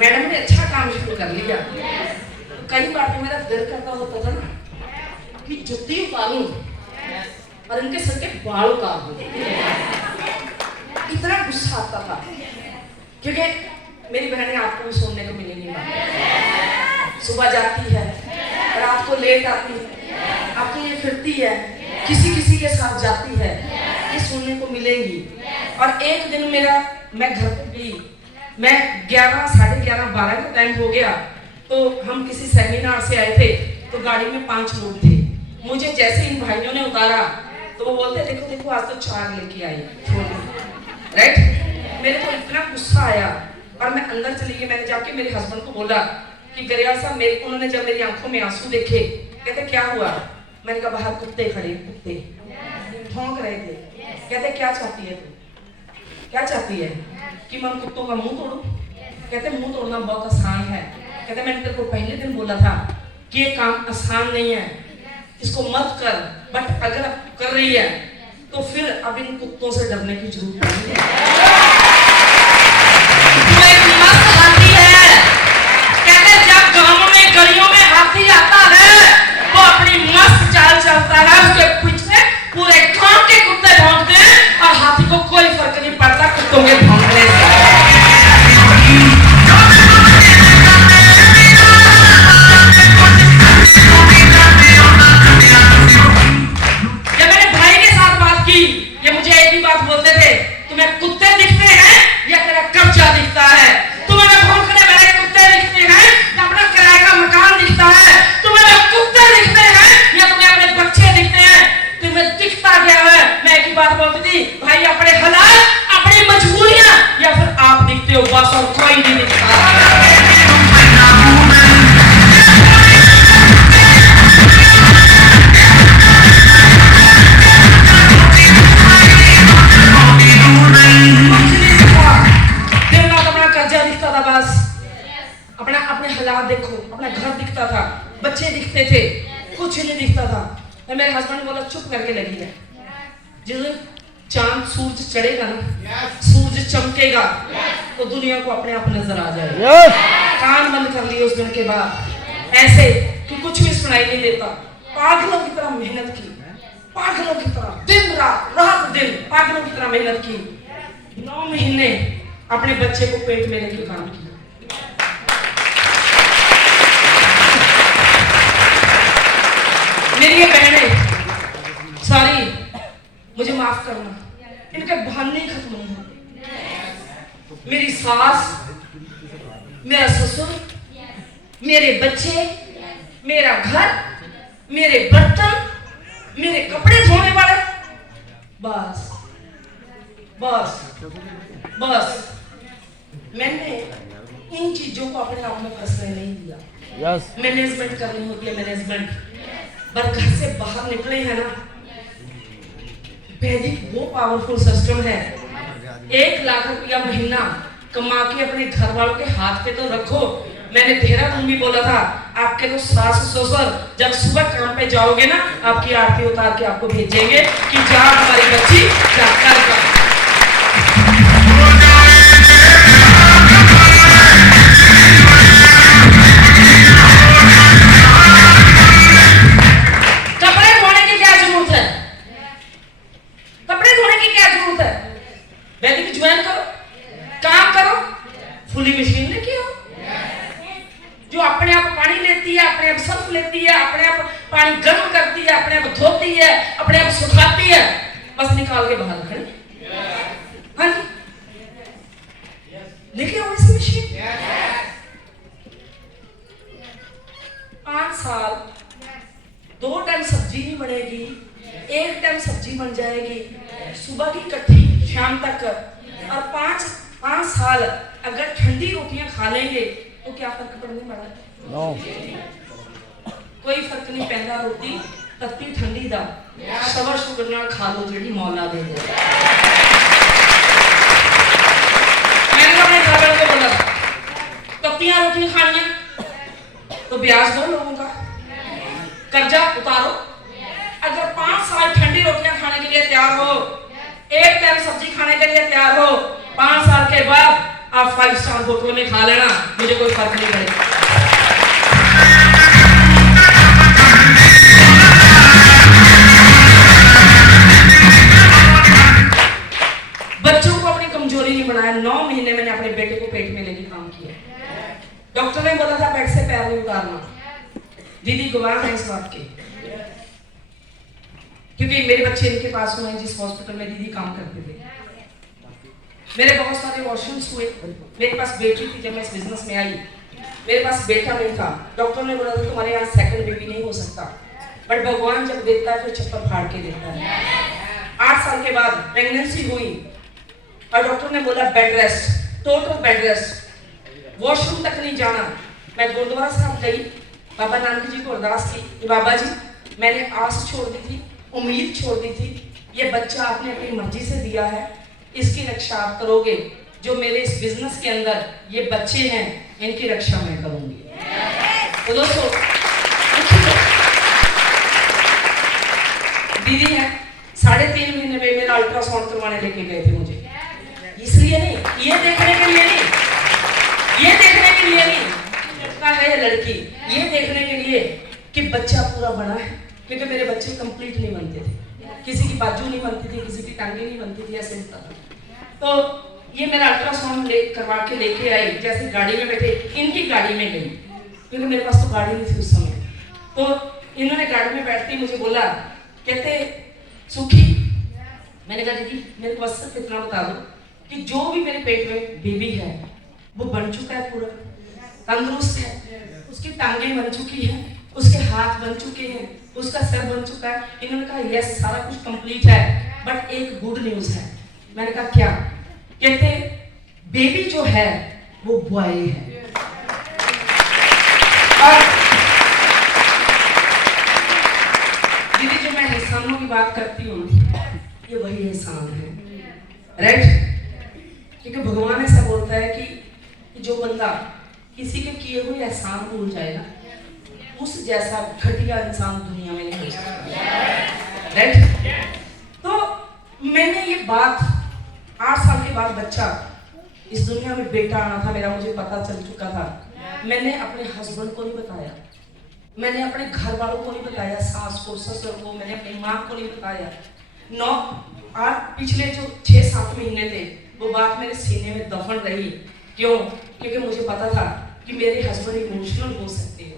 मैडम ने अच्छा काम शुरू कर लिया। तो कई बार तो मेरा दिल करता होता था ना कि जुत्ती उतारूं और इनके सर के बाल उतार दूं, इतना गुस्सा आता था, क्योंकि मेरी बहनें आपको भी सुनने को मिलेंगी, सुबह जाती है, रात को लेट आती है, आपके लिए फिरती है, किसी के साथ जाती है, ये सुनने को मिलेंगी। और एक दिन मैं घर पे गई, मैं 11, साढ़े 11, 12 का टाइम हो गया, तो हम किसी सेमिनार से आए थे, तो गाड़ी में 5 लोग थे। मुझे जैसे इन भाइयों ने उतारा तो वो बोलते देखो देखो आज तो 4 लेके आई, राइट। मेरे को इतना गुस्सा आया और मैं अंदर चली गई। मैंने जाके मेरे हस्बैंड को बोला कि गरियाल साहब, उन्होंने जब मेरी आंखों में आंसू देखे, कहते क्या हुआ? मैंने कहा बाहर कुत्ते खड़े, कुत्ते भौंक रहे थे। कहते क्या चाहती है तू, क्या चाहती है कि मैं कुत्तों का मुंह तोड़ूं? कहते मुंह तोड़ना बहुत आसान है। कहते मैंने तेरे को पहले दिन बोला था कि ये काम आसान नहीं है, इसको मत कर, बट अगर कर रही है तो फिर अब इन कुत्तों से डरने की जरूरत नहीं है। तू एक मस्त हाथी है। कहते जब गांवों में गलियों में हाथी आता है वो अपनी मस्त चाल चलता है, उसके पीछे पूरे गांव के कुत्ते भौंकते हैं और हाथी को कोई फर्क नहीं पड़ता कुत्तों के भौंकने से। ये मुझे एक ही बात बोलते थे, तुम्हें कुत्ते दिखते हैं या तेरा कब्जा दिखता है? तुम्हें भौंकने वाले कुत्ते दिखते हैं या अपना किराए का मकान दिखता है? तुम्हें कुत्ते दिखते हैं या तुम्हें अपने बच्चे दिखते हैं? तुम्हें दिखता क्या है? मैं एक ही बात बोलती थी, भाई अपने हालात, अपनी मजबूरियां, या फिर आप दिखते हो बस और कोई नहीं दिखता। देखो अपना घर दिखता था, बच्चे दिखते थे, कुछ नहीं दिखता था। मैं मेरे हस्बैंड बोला चुप करके लगी है, जिस दिन चांद सूरज चढ़ेगा ना, सूरज चमकेगा तो दुनिया को अपने आप नजर आ जाएगा। कान बंद कर लिए उस दिन के बाद, ऐसे कि कुछ भी सुनाई नहीं देता। पागलों की तरह मेहनत की, पागलों की तरह दिन रात दिन पागलों की तरह मेहनत की। 9 महीने अपने बच्चे को पेट में लेके काम किया। मेरी ये बहनें सॉरी, मुझे माफ करना, इनके बहाने ही खत्म नहीं होते। मेरी सास, मेरा ससुर, मेरे बच्चे, मेरा घर, मेरे बर्तन, मेरे कपड़े धोने वाले, बस बस बस मैंने इन चीजों को अपने आप में फंसने नहीं दिया। मैनेजमेंट करनी होती है, मैनेजमेंट। पर घर से बाहर निकले हैं ना, वैदिक वो पावरफुल सिस्टम है। 1 लाख रुपया महीना कमा के अपने घर वालों के हाथ पे तो रखो। मैंने देहरादून भी बोला था, आपके तो सास ससुर जब सुबह काम पे जाओगे ना, आपकी आरती उतार के आपको भेजेंगे कि जा हमारी बच्ची जा कर। कपड़े धोने की क्या जरूरत है? कपड़े धोने की क्या जरूरत है? पानी गर्म करती है, अपने आप धोती है, अपने आप सुखाती है, बस निकाल के बाहर खड़ी। हाँ जी, देखिए वो ऐसी मशीन 5 साल 2 टाइम सब्जी नहीं बनेगी, 1 टाइम सब्जी बन जाएगी, सुबह की इकट्ठी शाम तक। और 5 साल अगर ठंडी रोटियां खा लेंगे तो क्या फर्क पड़ने वाला है? नो कोई फर्क नहीं पैंदा। रोटी तत्ती ठंडी दा सबर शुक्र नाल खा लो जेड़ी मौला दे दे। मैंने अपने घर वालों को बोला तत्तियां रोटियां खानियां तो ब्याज दो लोगों का, कर्जा उतारो। अगर 5 साल ठंडी रोटियां खाने के लिए तैयार हो, 1 टाइम सब्जी खाने के लिए तैयार हो, 5 साल के बाद आप 5 स्टार होटल में खा लेना, मुझे कोई फर्क नहीं पड़ेगा। बच्चों को अपनी कमजोरी नहीं बनाया। 9 महीने मैंने अपने बेटे को पेट में लेके काम किया। डॉक्टर ने बोला था बेड से पैर नहीं उतारना। दीदी गवाह है इस बात की, क्योंकि मेरे बच्चे इनके पास हुए जिस हॉस्पिटल में दीदी काम करते थे। मेरे बहुत सारे वॉशरूम्स हुए। मेरे पास बेटी थी जब मैं इस बिजनेस में आई, मेरे पास बेटा नहीं था। डॉक्टर ने बोला था तुम्हारे यहाँ सेकंड बेबी नहीं हो सकता, बट भगवान जब देता है फिर छप्पर फाड़ के देता है। 8 साल के बाद प्रेगनेंसी हुई और डॉक्टर ने बोला bed rest, total bed rest, washroom तक नहीं जाना। मैं गुरुद्वारा साहब गई, बाबा नानक जी को अरदास की कि बाबा जी मैंने आस छोड़ दी थी, उम्मीद छोड़ दी थी, ये बच्चा आपने अपनी मर्जी से दिया है, इसकी रक्षा आप करोगे। जो मेरे इस बिजनेस के अंदर ये बच्चे हैं इनकी रक्षा मैं करूंगी। तो दोस्तों दीदी है 3.5 महीने में मेरा अल्ट्रासाउंड करवाने लेके गए थे मुझे, इसलिए नहीं, ये देखने के लिए नहीं, ये देखने के लिए नहीं का है ये लड़की, ये देखने के लिए कि बच्चा पूरा बना है। क्योंकि मेरे बच्चे कंप्लीट नहीं बनते थे, किसी की बाजू नहीं बनती थी, किसी की टांगे नहीं बनती थी, ऐसे होता था। तो ये मेरा अल्ट्रासाउंड करवा के लेके आई, जैसे गाड़ी में बैठे इनकी गाड़ी में गई, क्योंकि मेरे पास तो गाड़ी नहीं थी उस समय। तो इन्होंने गाड़ी में बैठते ही मुझे बोला, कहते सुखी, मैंने कहा दीदी मेरे को बस सिर्फ इतना बता दो कि जो भी मेरे पेट में बेबी है वो बन चुका है, पूरा तंदुरुस्त है, उसकी टांगे बन चुकी है, उसके हाथ बन चुके हैं, उसका सर बन चुका है। इन्होंने कहा यस सारा कुछ कंप्लीट है, बट एक गुड न्यूज है। मैंने कहा क्या? कहते बेबी जो है वो बॉय है। और दीदी जो मैं एहसानों की बात करती हूँ ये वही एहसान है, राइट? क्योंकि भगवान ऐसा बोलता है कि जो बंदा किसी के किए हुए एहसान भूल जाएगा उस जैसा घटिया इंसान दुनिया में नहीं हो सकता, राइट? तो मैंने ये बात 8 साल के बाद बच्चा इस दुनिया में बेटा आना था मेरा, मुझे पता चल चुका था। मैंने अपने हस्बैंड को नहीं बताया, मैंने अपने घर वालों को नहीं बताया, सास को, ससुर को, मैंने अपनी माँ को नहीं बताया। पिछले जो 6-7 महीने थे वो बात मेरे सीने में दफन रही। क्यों? क्योंकि मुझे पता था कि मेरे हस्बैंड इमोशनल हो सकते हैं,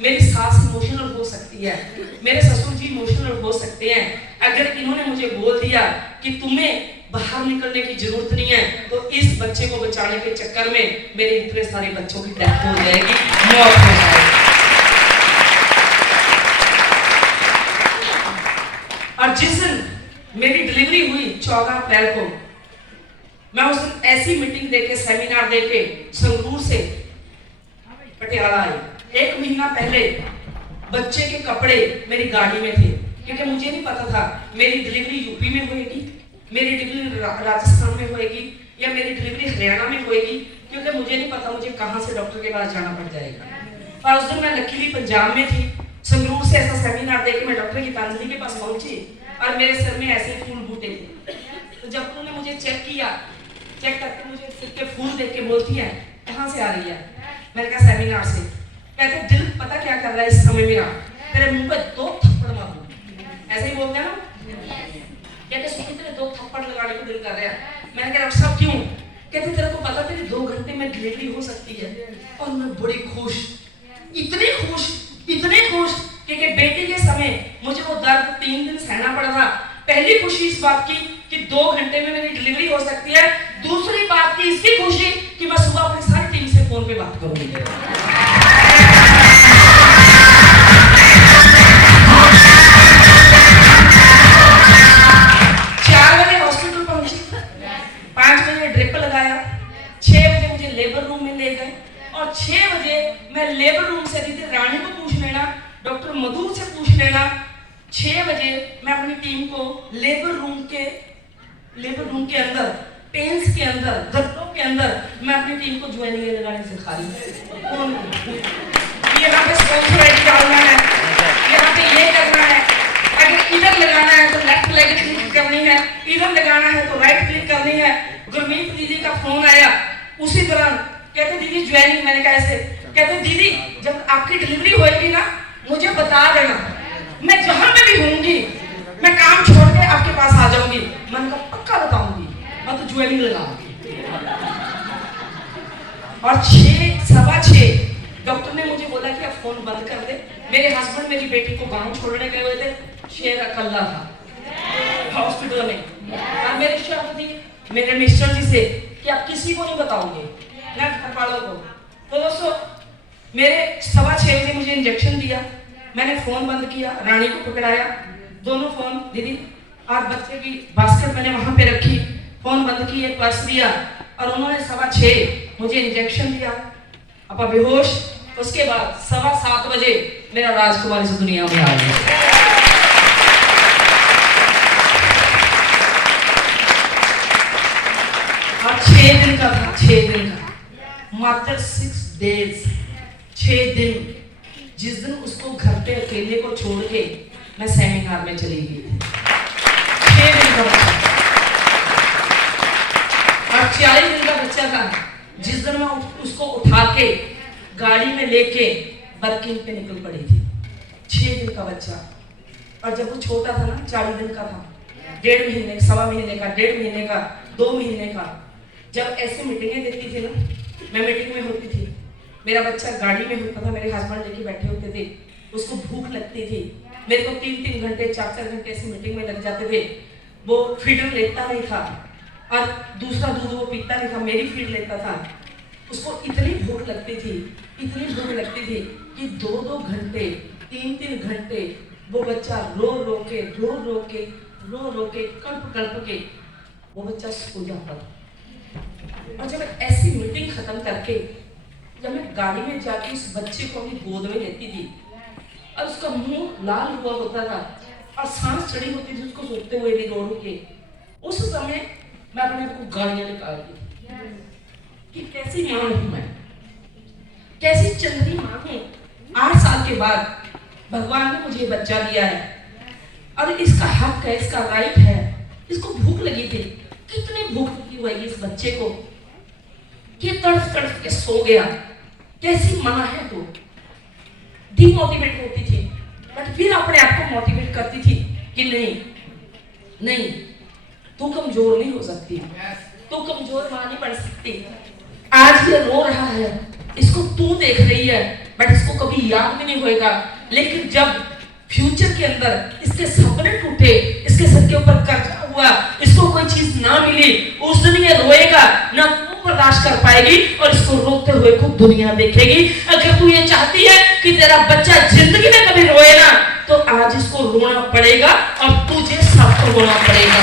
मेरी सास इमोशनल हो सकती है, मेरे ससुर जी इमोशनल हो सकते हैं। अगर इन्होंने मुझे बोल दिया कि तुम्हें बाहर निकलने की जरूरत नहीं है, तो इस बच्चे को बचाने के चक्कर में मेरे इतने सारे बच्चों की डेथ हो जाएगी, मौत हो जाएगी। और जिस दिन मेरी डिलीवरी हुई 14 अप्रैल को, मैं उस दिन ऐसी मीटिंग देके, सेमिनार देके संगरूर से पटियाला आई। 1 महीना पहले बच्चे के कपड़े मेरी गाड़ी में थे, क्योंकि मुझे नहीं पता था मेरी डिलीवरी यूपी में होएगी, मेरी डिलीवरी राजस्थान में होएगी या मेरी डिलीवरी हरियाणा में होएगी, क्योंकि मुझे नहीं पता मुझे कहाँ से डॉक्टर के पास जाना पड़ जाएगा। और उस दिन मैं लकीली पंजाब में थी। संगरूर से ऐसा सेमिनार देके मैं डॉक्टर गीतांजलि के पास पहुंची और मेरे सिर में ऐसे फूल बूटे थे। तो जब उन्होंने मुझे चेक किया, चेक करके मुझे सिर के फूल देख के बोलती है कहाँ से आ रही है? मैंने कहा सेमिनार से। कहते दिल पता क्या कर रहा है इस समय मेरा, तेरे मुंह पे 2 थप्पड़ मारूं। ऐसे ही बोलते हैं ना, कहते सुखी तेरे 2 थप्पड़ लगाने को दिल कर रहा है। मैंने कहा डॉक्टर साहब क्यों? कहते तेरे को पता तेरी 2 घंटे में डिलीवरी हो सकती है। और मैं बड़ी खुश, इतनी खुश कि बेटे के 3 दिन सहना पड़ा था। पहली खुशी इस बात की कि 2 घंटे में मेरी डिलीवरी हो सकती है। दूसरी बात की इसकी खुशी कि मैं सुबह अपनी सारी टीम से फोन पे बात करूंगी। 4 बजे हॉस्पिटल पहुंची, 5 बजे ड्रिप लगाया, 6 बजे मुझे लेबर रूम में ले गए और 6 बजे मैं लेबर रूम से दीदी रानी को पूछ लेना, डॉक्टर मधु से पूछ लेना। 6 बजे मैं अपनी टीम को लेबर रूम के अंदर, पेन्स के अंदर, गद्दों के अंदर मैं अपनी टीम को ज्वेलरी लगाने सिखा रही हूँ। यहाँ पे स्पॉन्सर आईडी डालना है, यहाँ पे ये करना है, अगर इधर लगाना है तो लेफ्ट लेग क्लिक करनी है, इधर लगाना है तो राइट क्लिक करनी है। गुरमीत दीदी का फोन आया उसी दौरान, कहते दीदी ज्वाइनिंग। मैंने कहा ऐसे, कहते दीदी जब आपकी डिलीवरी होएगी ना मुझे बता देना, मैं जहां पे भी होंगी मैं काम छोड़ के आपके पास आ जाऊंगी। मैंने कहा पक्का बताऊंगी, मैं तो ज्वाइनिंग लगाऊंगी। और 6:15 डॉक्टर ने मुझे बोला कि आप फोन बंद कर दे। मेरे हस्बैंड मेरी बेटी को गांव छोड़ने गए हुए थे, शेर अकल्ला था हॉस्पिटल में। और मेरे शर्त थी मेरे मिस्टर जी से कि आप किसी को नहीं बताओगे, ना घर वालों को। तो दोस्तों मेरे 6:15 बजे मुझे इंजेक्शन दिया, मैंने फोन बंद किया, रानी को पकड़ाया, दोनों फोन दीदी और बच्चे की बास्केट मैंने वहां पे रखी, फोन बंद की, एक पर्स दिया और उन्होंने 6:15 मुझे इंजेक्शन दिया, अब बेहोश। उसके बाद 7:15 बजे मेरा राजकुमार इस दुनिया में आ गया। और 6 दिन का था, 6 दिन का, मात्र 6 डेज, 6 दिन। जिस दिन उसको घर पे अकेले को छोड़ के मैं सेमिनार में चली गई थी, 6 दिन का बच्चा। और 40 दिन का बच्चा था जिस दिन मैं उसको उठा के गाड़ी में लेके वर्किंग पे निकल पड़ी थी। 6 दिन का बच्चा। और जब वो छोटा था ना, 40 दिन का था, 1.5 महीने, 1.25 महीने का, 1.5 महीने का, 2 महीने का, जब ऐसे मीटिंगें देती थी ना, मैं मीटिंग में होती थी, मेरा बच्चा गाड़ी में होता था, मेरे हस्बैंड लेके बैठे होते थे, उसको भूख लगती थी, मेरे को 3-3 घंटे 4-4 घंटे ऐसी मीटिंग में लग जाते थे। वो फीडर लेता नहीं था और दूसरा दूध वो पीता नहीं था, मेरी फीड लेता था। उसको इतनी भूख लगती थी, इतनी भूख लगती थी कि 2-2 घंटे, 3-3 घंटे वो बच्चा रो रो के कल्प के वो बच्चा सो जाता था। और जब ऐसी मीटिंग खत्म करके जब मैं गाड़ी में जाके उस बच्चे को अपनी गोद में लेती थी और उसका मुंह लाल हुआ होता था और सांस चढ़ी होती थी उसको सोते हुए भी रो के, उस समय मैं अपने आप को गालियां निकालती कि कैसी मां हूं मैं, कैसी चंद्री मां हूं। 8 साल के बाद भगवान ने मुझे बच्चा दिया है और इसका हक है, इसका राइट है। इसको भूख लगी थी, कितनी भूख लगी होगी इस बच्चे को कि तड़फ तड़फ के सो गया। कैसी मां है तू। डिमोटिवेट होती थी बट फिर अपने आप को मोटिवेट करती थी कि नहीं तू कमजोर नहीं हो सकती, तू कमजोर मां नहीं बन सकती। आज ये रो रहा है, इसको तू देख रही है बट इसको कभी याद भी नहीं होएगा, लेकिन जब फ्यूचर के अंदर इसके सपने टूटे, इसके सर के ऊपर कर्जा हुआ, इसको कोई चीज ना मिली, उस दिन ये रोएगा ना, तू बर्दाश्त कर पाएगी और इसको रोते हुए खूब दुनिया देखेगी। अगर तू ये चाहती है कि तेरा बच्चा जिंदगी में कभी रोए ना, तो आज इसको रोना पड़ेगा और तुझे सबको रोना पड़ेगा।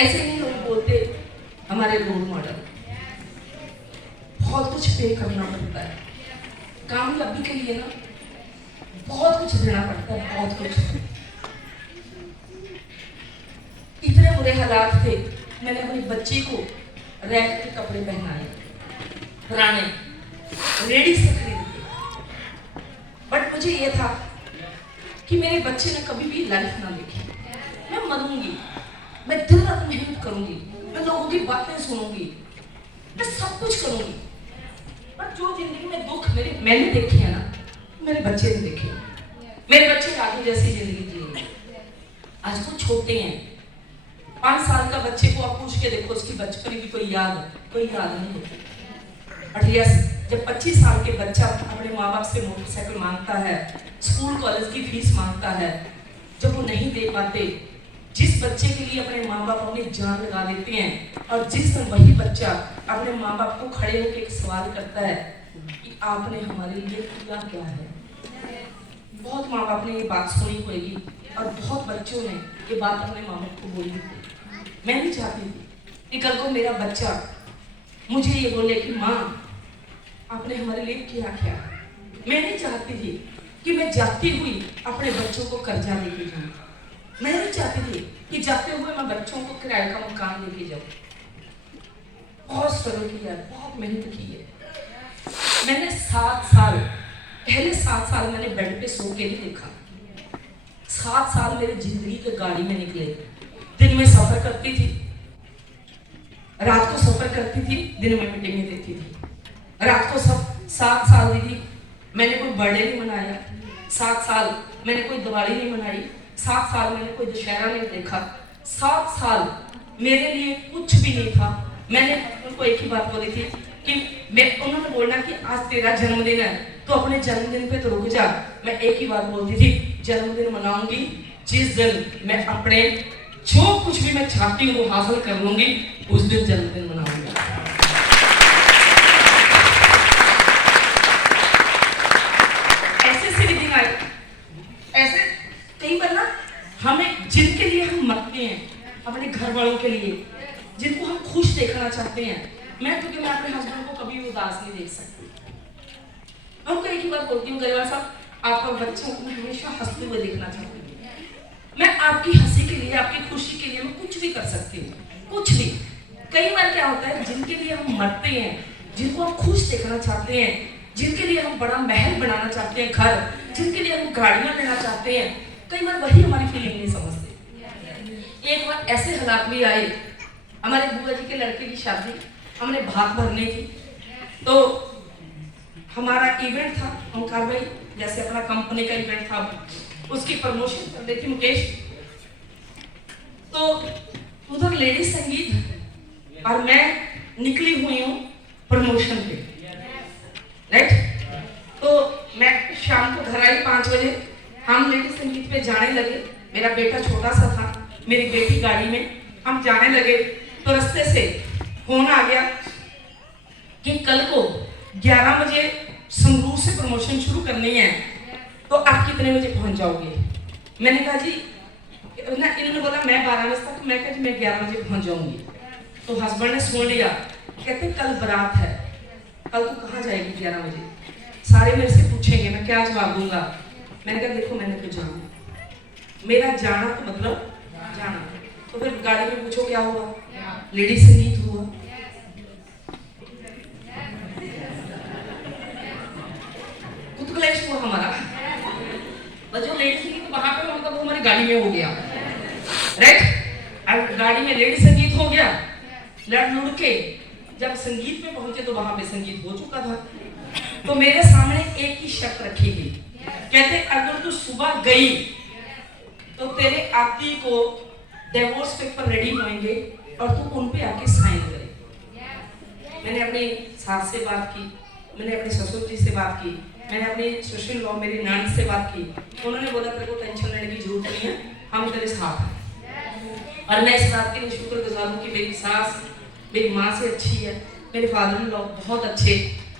ऐसे ही लोग बोलते हमारे रोल मॉडल। बहुत कुछ पे करना पड़ता है कामयाबी के लिए ना, बहुत कुछ देना पड़ता है, बहुत कुछ। इतने बुरे हालात थे, मैंने अपनी बच्ची को रैक के कपड़े पहनाए पुराने, रेडी से खरीद के। बट मुझे ये था कि मेरे बच्चे ने कभी भी लाइफ ना देखी। मैं मरूंगी, मैं दिन रात मेहनत करूंगी, मैं लोगों की बातें सुनूंगी, मैं सब कुछ करूंगी, पर जो जिंदगी में दुख मैंने देखे है ना, मेरे बच्चे ने देखे। मेरे बच्चे आगे जैसी जिंदगी जिएंगे। आज वो छोटे हैं, 5 साल का बच्चे को आप पूछ के देखो उसकी बचपन की कोई याद नहीं होती। बट यस, जब 25 साल के बच्चा अपने माँ बाप से मोटरसाइकिल मांगता है, स्कूल कॉलेज की फीस मांगता है, जब वो नहीं दे पाते, जिस बच्चे के लिए अपने माँ बाप अपनी जान लगा देते हैं, और जिस दिन वही बच्चा अपने माँ बाप को खड़े होकर एक सवाल करता है कि आपने हमारे लिए किया क्या है। बहुत माँ बाप ने ये बात सुनी होगी और बहुत बच्चों ने ये बात अपने माँ बाप को बोली थी। मैं नहीं चाहती थी कि कल को मेरा बच्चा मुझे ये बोले कि माँ आपने हमारे लिए किया क्या। मैं नहीं चाहती थी कि मैं जाती हुई अपने बच्चों को कर्जा लेके जाऊँ। मैं नहीं चाहती थी कि जाते हुए मैं बच्चों को किराए का मकान लेके जाऊँ। बहुत स्ट्रगल किया, बहुत मेहनत की है मैंने। 7 साल, पहले 7 साल मैंने बेड पे सो के नहीं देखा। 7 साल मेरी जिंदगी के गाड़ी में निकले। दिन में सफर करती थी, रात को सफर करती थी, दिन में मीटिंगें देती थी। रात को सब 7 साल दीदी मैंने कोई बर्थडे नहीं मनाया। 7 साल मैंने कोई दिवाली नहीं मनाई। 7 साल मैंने कोई दशहरा नहीं देखा। 7 साल मेरे लिए कुछ भी नहीं था। मैंने उनको एक ही बात बोली थी कि उन्होंने बोलना कि आज तेरा जन्मदिन है तो अपने जन्मदिन पे तो रुक जा। मैं एक ही बात बोलती थी, जन्मदिन मनाऊंगी जिस दिन मैं अपने जो कुछ भी मैं चाहती हूँ वो हासिल कर लूंगी, उस दिन जन्मदिन मनाऊंगी। ऐसे से दिन आए, ऐसे कई बार ना हमें जिनके लिए हम मरते हैं, अपने घर वालों के लिए, जिनको हम खुश देखना चाहते हैं। क्योंकि मैं अपने हस्बैंड को कभी उदास नहीं देख सकती। मैं उनको एक ही बात बोलती हूँ, गरीबार साहब आपका बच्चों को हमेशा हंसते हुए देखना चाहती हूँ। मैं आपकी हंसी के लिए, आपकी खुशी के लिए मैं कुछ भी कर सकती हूँ, कुछ भी। कई बार क्या होता है, जिनके लिए हम मरते हैं, जिनको हम खुश देखना चाहते हैं, जिनके लिए हम बड़ा महल बनाना चाहते हैं, घर, जिनके लिए हम गाड़ियां लेना चाहते हैं, कई बार वही हमारी फीलिंग नहीं समझते। एक बार ऐसे हालात भी आए, हमारे बुआ जी के लड़के की शादी हमने भाग भरनी थी, तो हमारा इवेंट था ओंकार भाई, जैसे अपना कंपनी का इवेंट था, उसकी प्रमोशन कर रही थी मुकेश। तो उधर लेडी संगीत और मैं निकली हुई हूँ प्रमोशन पे, राइट। तो मैं शाम को घर आई 5 बजे, हम लेडी संगीत पे जाने लगे। मेरा बेटा छोटा सा था, मेरी बेटी गाड़ी में, हम जाने लगे। तो रास्ते से फोन आ गया कि कल को 11 बजे संगरूर से प्रमोशन शुरू करनी है, तो आप कितने बजे पहुंच जाओगे। मैंने कहा जी, इन्होंने बोला मैं 12 बजे तक। मैं कहा जी मैं 11 बजे पहुंच जाऊंगी। तो हस्बैंड ने सुन लिया, कहते कल बारात है, कल तू कहाँ जाएगी 11 बजे। सारे मेरे से पूछेंगे, मैं क्या जवाब दूंगा। मैंने कहा देखो मैंने तो जाना, मेरा जाना तो मतलब जाना। तो फिर गाड़ी में पूछो क्या हुआ, लेडी संगीत हुआ। कुतुकलेश हुआ हमारा, और जो लेडी संगीत वहां पे मतलब वो हमारी गाड़ी में हो गया, राइट। अब गाड़ी में लेडी संगीत हो गया, लड़ लुड़ के जब संगीत में पहुंचे तो वहां पे संगीत हो चुका था। तो मेरे सामने एक ही शर्त रखी गई, कहते अगर तू सुबह गई तो तेरे आती को डिवोर्स पेपर रेडी होंगे और तू उन पे आके साइन करे। मैंने अपनी सास से बात की, मैंने अपने ससुर जी से बात की, मैंने अपनी सुशील लॉ मेरी नंद से बात की। उन्होंने बोला तेरे को टेंशन लेने की जरूरत नहीं है, हम तेरे साथ हैं। और मैं इस बात के लिए शुक्रगुजार हूँ कि मेरी सास मेरी माँ से अच्छी है, मेरे फादर इन लॉ बहुत अच्छे,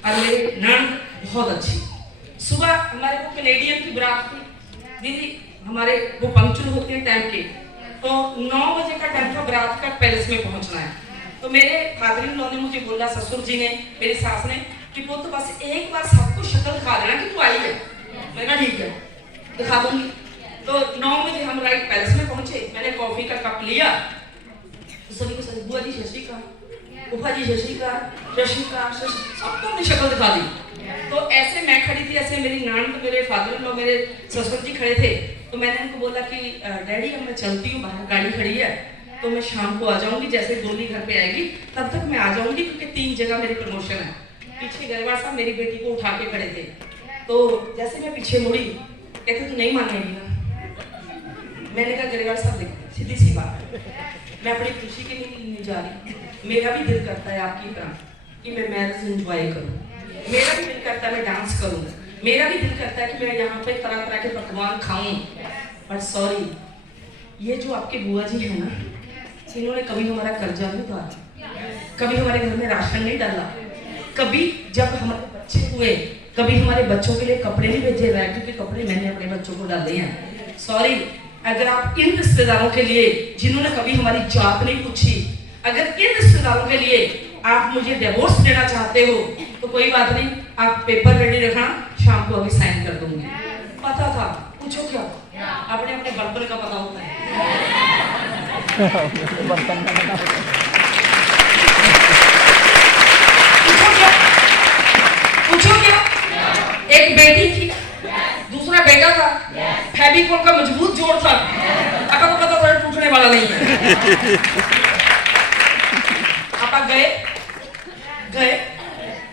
और मेरी नंद बहुत अच्छी। सुबह हमारे को कैनेडियन की बारात थी दीदी, हमारे वो पंक्चुअल होते हैं टाइम के, तो 9 बजे का टाइम था बारात का, पैलेस में पहुंचना है। तो मेरे फादर इन लॉ ने मुझे बोला, ससुर जी ने, मेरी सास ने, कि वो तो बस एक बार सबको शक्ल दिखा देना कि तू आई है। मैंने कहा ठीक है दिखा दूंगी। तो 9 बजे हम राइट पैलेस में पहुंचे। मैंने कॉफी का कप लिया, सभी को बुआ जी शशि का, फूफा जी शशि का, सबको अपनी शक्ल दिखा दी। तो ऐसे मैं खड़ी थी, ऐसे मेरी नॉन, मेरे फादर इन लॉ, मेरे ससुर जी खड़े थे। तो मैंने उनको बोला कि डैडी अब मैं चलती हूँ, बाहर गाड़ी खड़ी है, तो मैं शाम को आ जाऊंगी, जैसे डोली घर पे आएगी तब तक मैं आ जाऊंगी, क्योंकि 3 जगह मेरी प्रमोशन है। पीछे गरेवाल साहब मेरी बेटी को उठा के खड़े थे। तो जैसे मैं पीछे मुड़ी, कहते तू नहीं मानेगी ना। मैंने कहा गरेवाल साहब देखो, सीधी सी बात, मैं अपनी खुशी के लिए नहीं जा रही, मेरा भी दिल करता है आपकी तरह कि मैं मैरिज एंजॉय करूँ, मेरा भी दिल करता है मैं डांस करूँ, मेरा भी दिल करता है कि मैं यहाँ पे तरह तरह के पकवान खाऊं। बट सॉरी, ये जो आपके बुआ जी है ना, इन्होंने कभी हमारा कर्जा नहीं उतारा, कभी हमारे घर में राशन नहीं डाला, कभी जब हमारे बच्चे हुए कभी हमारे बच्चों के लिए कपड़े नहीं भेजे गए, क्योंकि कपड़े मैंने अपने बच्चों को डाले हैं। सॉरी, अगर आप इन रिश्तेदारों के लिए जिन्होंने कभी हमारी जात नहीं पूछी, अगर इन रिश्तेदारों के लिए आप मुझे डिवोर्स देना चाहते हो तो कोई बात नहीं, आप पेपर रेडी रखना, शाम को अभी साइन कर दूंगी। पता था, पूछो क्या, अपने अपने बर्तन का पता होता है। बर्तन का बता। पूछो क्या, एक बेटी थी, दूसरा बेटा था, फेविकोल का मजबूत जोड़ था, आपको तो पता था टूटने वाला नहीं है। आप गए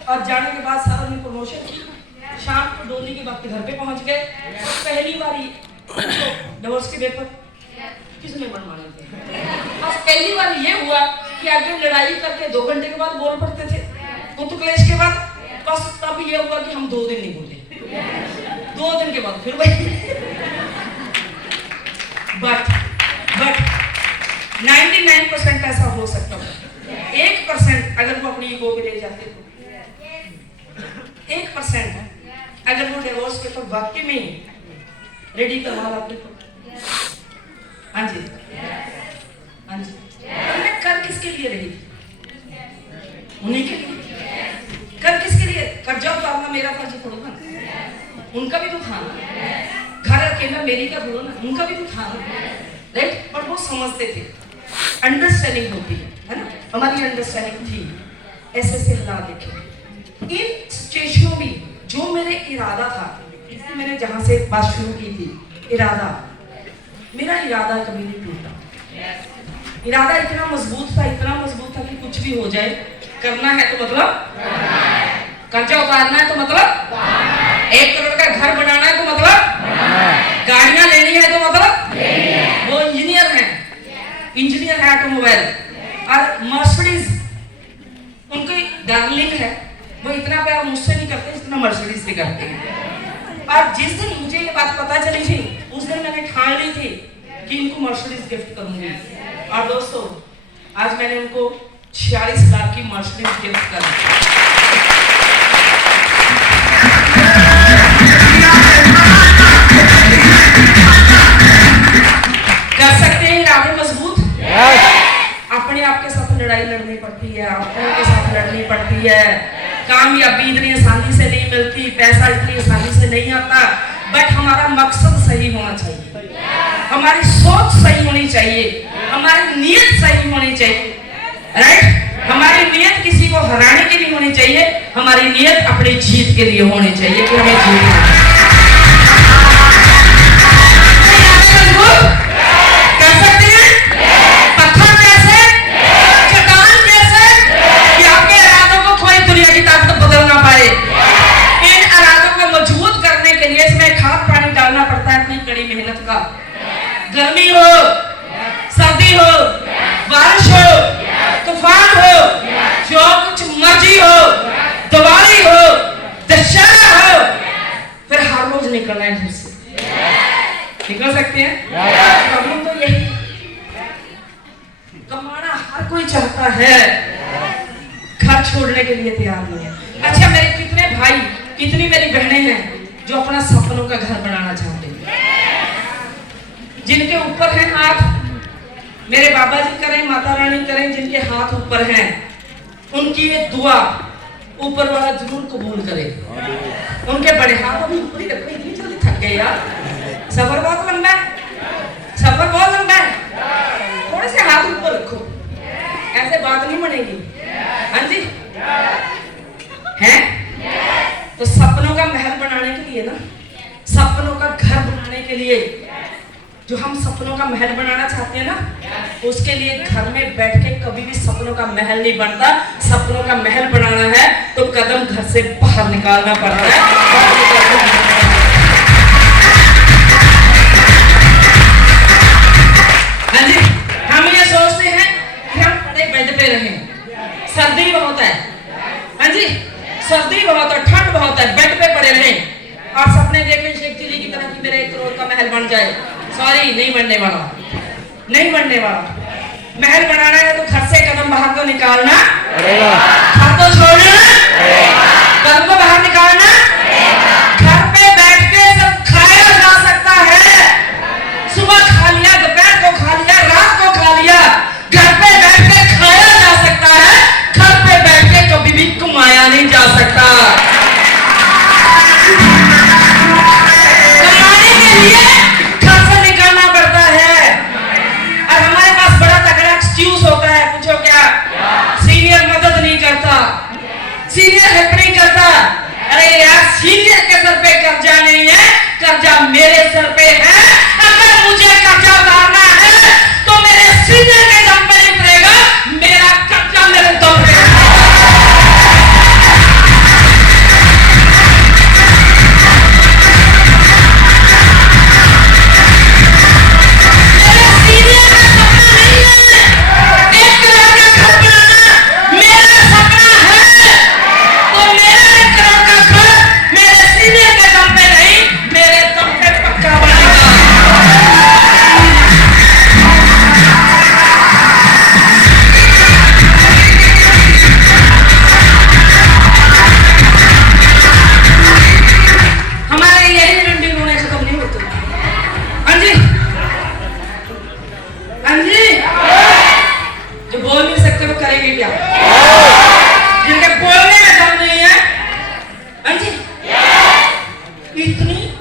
और जाने के बाद सारा ने प्रमोशन की, शाम को डोली के वक्त घर पे पहुंच गए। तो पहली बार डिवोर्स के पेपर किसने बनवाने थे, बस पहली बार ये हुआ कि आगे लड़ाई करके 2 घंटे के बाद बोल पड़ते थे, कुछ क्लेश के बाद, बस तब ये हुआ कि हम 2 दिन नहीं बोले, 2 दिन के बाद फिर वही। बट 99% ऐसा हो सकता है, 1% अगर वो अपनी ईगो पे ले जाते तो, 1% अगर वो डिवोर्स पेपर वाकई में रेडी करवा लाते तो। हाँ जी, हाँ जी, मैं कर किसके लिए रही थी, उन्हीं के लिए। कर किसके लिए, कर्जा उतारना मेरा फर्ज थोड़ा ना, उनका भी तो था ना, घर अकेला मेरी का थोड़ा ना, उनका भी तो था ना, राइट। और वो समझते थे, अंडरस्टैंडिंग होती है ना, हमारी अंडरस्टैंडिंग थी। ऐसे से हालात देखे इन सिचुएशनों में, जो मेरे इरादा था, इसलिए मैंने जहां से बात शुरू की थी, इरादा, मेरा इरादा कभी नहीं टूटा। इरादा इतना मजबूत था कि कुछ भी हो जाए, करना है तो मतलब कर्जा उतारना है तो मतलब 1 करोड़ का घर बनाना है तो मतलब गाड़ियां लेनी है तो मतलब वो इंजीनियर है ऑटोमोबाइल, और मर्सिडीज उनकी डार्लिंग है, वो इतना प्यार मुझसे नहीं करते जितना मर्सिडीज से करते हैं। और जिस दिन मुझे ये बात पता चली थी, उस दिन मैंने ठान ली थी कि इनको मर्सिडीज गिफ्ट करूंगी। और दोस्तों, आज मैंने उनको 46 लाख की मर्सिडीज गिफ्ट कर दी। कर सकते हैं इरादे मजबूत, अपने आप के साथ लड़ाई लड़नी पड़ती है, अपनों के साथ लड़नी पड़ती है, कामयाबी इतनी आसानी से नहीं मिलती, पैसा इतनी आसानी से नहीं आता, बट हमारा मकसद सही होना चाहिए, हमारी सोच सही होनी चाहिए, हमारी नीयत सही होनी चाहिए, राइट। हमारी नीयत किसी को हराने की नहीं होनी चाहिए, हमारी नीयत अपनी जीत के लिए होनी चाहिए कि हमें जीतना है। कर सकते हैं पत्थर जैसे, चट्टान जैसे, कि आपके इरादों को कोई दुनिया की ताकत बदल ना पाए। इन इरादों को मजबूत करने के लिए इसमें खाद पानी डालना पड़ता है, अपनी कड़ी मेहनत का। गर्मी हो, सर्दी हो, बारिश हो, तूफान हो, जो कुछ मर्जी हो, दिवाली हो, दशहरा हो, फिर हर रोज निकलना है घर से, निकल सकते हैं। प्रॉब्लम तो यही, कमाना हर कोई चाहता है, घर छोड़ने के लिए तैयार नहीं है। अच्छा, मेरे कितने भाई, कितनी मेरी बहनें हैं जो अपना सपनों का घर बनाना चाहते हैं, जिनके ऊपर है हाथ, मेरे बाबा जी करें, माता रानी करें, जिनके हाथ ऊपर हैं, उनकी ये दुआ ऊपर वाला जरूर कबूल करे। उनके बड़े हाथ अभी ऊपर ही रखो, इतनी जल्दी थक गए यार, सफर बहुत लंबा है, सफर बहुत लंबा है, थोड़े से हाथ ऊपर रखो, ऐसे बात नहीं बनेगी। हाँ जी, हैं तो सपनों का महल बनाने के लिए ना, सपनों का घर बनाने के लिए, जो हम सपनों का महल बनाना चाहते हैं ना, उसके लिए घर में बैठ के कभी भी सपनों का महल नहीं बनता। सपनों का महल बनाना है तो कदम घर से बाहर निकालना पड़ता है। हाँ जी, हम ये सोचते हैं कि हम बड़े बेड पे रहें, सर्दी बहुत है, हाँ जी, सर्दी बहुत है, ठंड बहुत है, बेड पे पड़े रहें और सपने देखें शेख चिल्ली की तरह कि मेरा 1 करोड़ का महल बन जाए। सॉरी, नहीं बनने वाला, नहीं बनने वाला। महल बनाना है तो घर से कदम बाहर को निकालना, घर को छोड़ना, कदम को बाहर निकालना। घर पे बैठ के सब खाया जा सकता है, सुबह खा लिया, दोपहर को खा लिया, रात को खा लिया, घर पे बैठ के खाया जा सकता है। घर पे बैठ के कभी भी कमाया नहीं जा सकता। कमाने के लिए घर से निकलना पड़ता है और हमारे पास बड़ा तगड़ा एक्सक्यूज होता है। पूछो क्या? सीनियर मदद नहीं करता, सीनियर हेल्प नहीं करता। अरे यार, सीनियर के सर पे कर्जा नहीं है, कर्जा मेरे सर पे है। अगर मुझे कर्जा उतारना है तो मेरे सीनियर के दम पे नहीं उतरेगा, मेरा कर्जा मेरे दम पे है।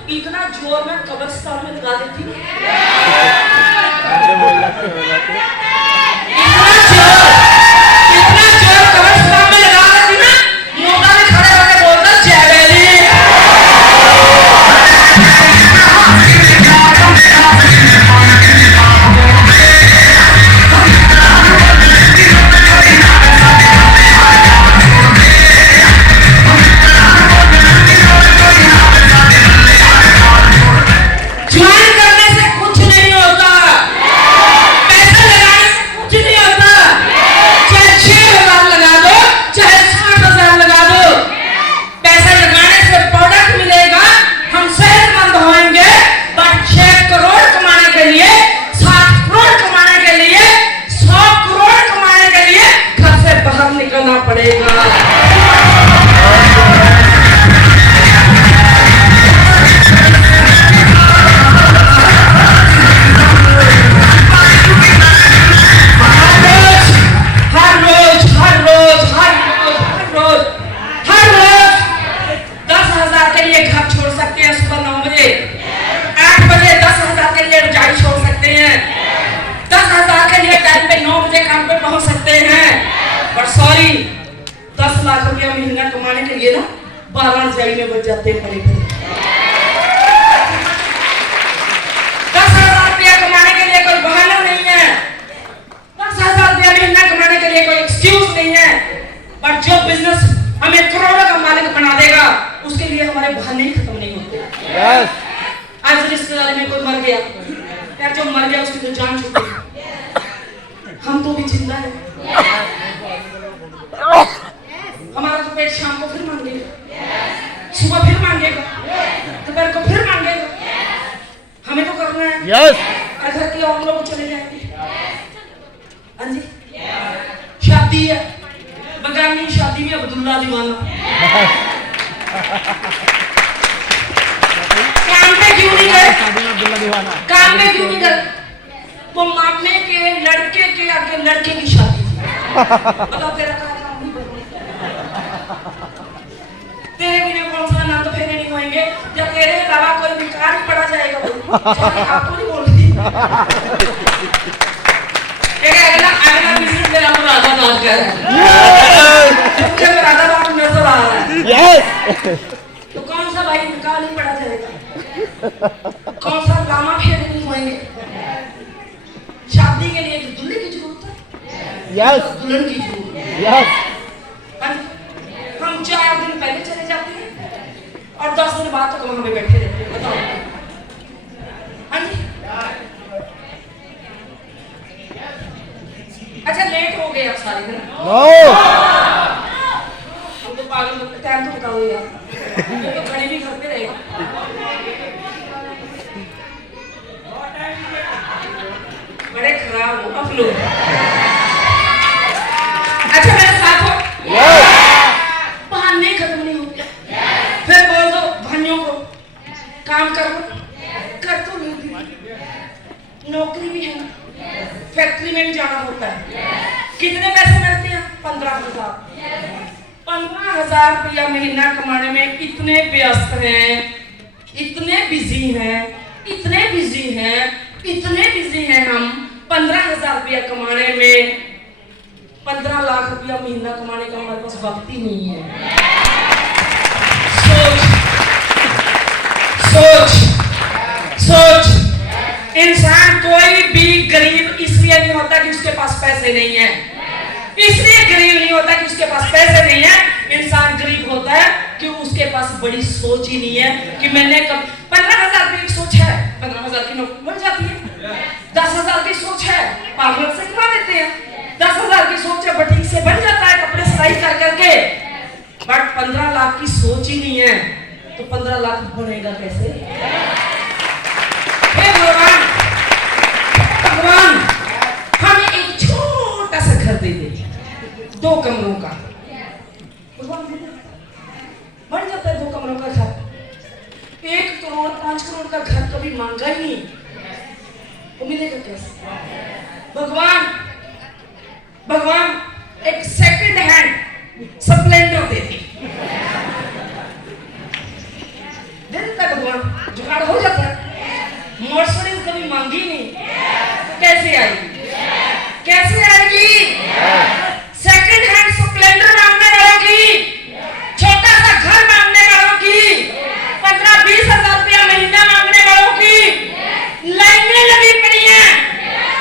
इतना जोर में कब्रिस्तान में लगा देती, इतना जोर कब्रिस्तान में लगा देती ना, मोटा में खड़े होकर बोलता जयवेली। सॉरी, 10 लाख रुपया महीना कमाने के लिए ना 12 जाई में बच जाते हैं पड़े पड़े। 10,000 रुपया कमाने के लिए कोई बहाना नहीं है, 10,000 रुपया महीना कमाने के लिए कोई एक्सक्यूज नहीं है। बट जो बिजनेस हमें करोड़ों का मालिक बना देगा, उसके लिए हमारे बहाने ही खत्म नहीं होते। आज रिश्तेदारी में कोई मर गया यार, जो मर गया उसकी तो जान छूटी, हम तो भी जिंदा है। हमारा तो पेट शाम को फिर मांगेगा, सुबह फिर मांगेगा, दोपहर को फिर मांगेगा, हमें तो करना है। घर के और लोग चले जाएंगे। हाँ जी, शादी है, बगानी शादी में अब्दुल्ला दीवाना। काम पे क्यों नहीं गए? काम पे क्यों नहीं गए? वो मामले के लड़के के आगे लड़के की शादी थी। बताओ तेरा काम नहीं बना, तेरे बिना कौन सा नाम तो फेरे नहीं होंगे, जब तेरे अलावा कोई विकार पड़ा जाएगा। आपको नहीं बोलती अगला बिजनेस मेरा राधा नाच कर रहा है, राधा नाच नजर आ रहा है। कौन सा लामा फेरने होंगे? शादी के लिए तो दूल्हे की जरूरत है, यस दुल्हन की जरूरत है। यस हम 4 दिन पहले चले जाते हैं और 10 दिन बाद तक वहां पे बैठे रहते हैं। बताओ, हाँ जी। अच्छा लेट हो गए अब सारे दिन। नो हम तो पागल लोग, टाइम तो बताओ यार, ये तो घड़ी भी घर पे रहेगा। बड़े खराब हो अब लोग। अच्छा मेरे साथ हो, बहाने खत्म नहीं होते। फिर बोल दो भाइयों को काम करो, कर तो नहीं दी। नौकरी भी है ना, फैक्ट्री में भी जाना होता है। कितने पैसे मिलते हैं? 15,000। 15,000 रुपया महीना कमाने में इतने व्यस्त हैं, इतने बिजी हैं, इतने बिजी हैं, इतने बिजी हैं हम 15,000 रुपया कमाने में। 15 लाख रुपया महीना कमाने का हमारे पास वक्त ही नहीं है। सोच सोच सोच, इंसान कोई भी गरीब इसलिए नहीं होता कि उसके पास पैसे नहीं है, इसलिए गरीब नहीं होता कि उसके पास पैसे नहीं है। इंसान गरीब होता है कि उसके पास बड़ी सोच ही नहीं है कि मैंने कब 15,000 रुपये की सोच है, 15,000 की नौकरी बन जाती है। 10,000 की सोच है, पार्लर से कमा देते हैं। 10,000 की सोच है, बुटीक से बन जाता है कपड़े सिलाई कर करके। बट 15 लाख की सोच ही नहीं है, तो 15 लाख बनेगा कैसे? हे भगवान, भगवान हमें एक छोटा सा घर दे दे, 2 कमरों का। भगवान दे दे, बन जाता है 2 कमरों का घर। 1 करोड़ 5 करोड़ का घर कभी मांगा ही नहीं, वो मिलेगा कैसे? भगवान भगवान एक सेकंड हैंड स्प्लेंडर दे देता है भगवान, जुगाड़ हो जाता है। मर्सिडीज कभी मांगी नहीं, कैसे आएगी? कैसे आएगी? सेकंड हैंड स्प्लेंडर मांगने वालों की, छोटा सा घर मांगने वालों की, 15-20 हजार रुपया महीना मांगने वालों की लाइनें लगी पड़ी हैं।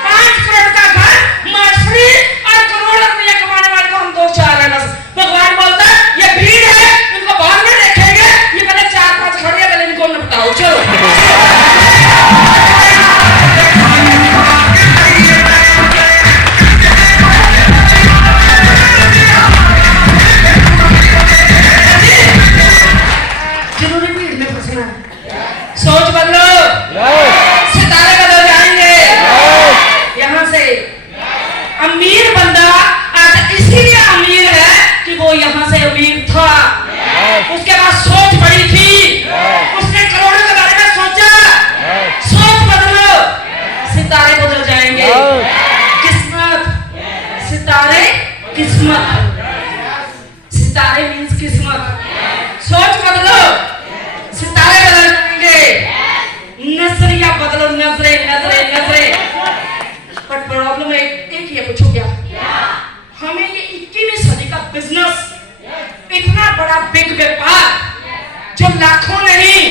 5 करोड़ का घर, मर्सिडीज और करोड़ों रुपया कमाने वाले को हम 2-4 है बस। भगवान बोलता है ये भीड़ है, इनको बाद में देखेंगे, ये पहले 4-5 खड़े हैं, पहले इनको निपटाओ। चलो जरूरी भीड़ में फंसना है। सोच बदलो, सितारे बदल जाएंगे। यहाँ से अमीर बंदा आज इसीलिए अमीर है कि वो यहाँ से अमीर था, उसके पास सोच बड़ी थी, उसने करोड़ों के बारे में सोचा। सोच बदलो, सितारे बदल जाएंगे। किस्मत, सितारे, किस्मत, सितारे मीन्स किस्मत। सोच बदलो, सितारे बदल जाएंगे। नजरिया बदलो, नजरे नजरे नजरे। बट प्रॉब्लम एक ही है, पूछो क्या? हमें ये 21वीं सदी का बिजनेस, इतना बड़ा बिग व्यापार जो लाखों नहीं,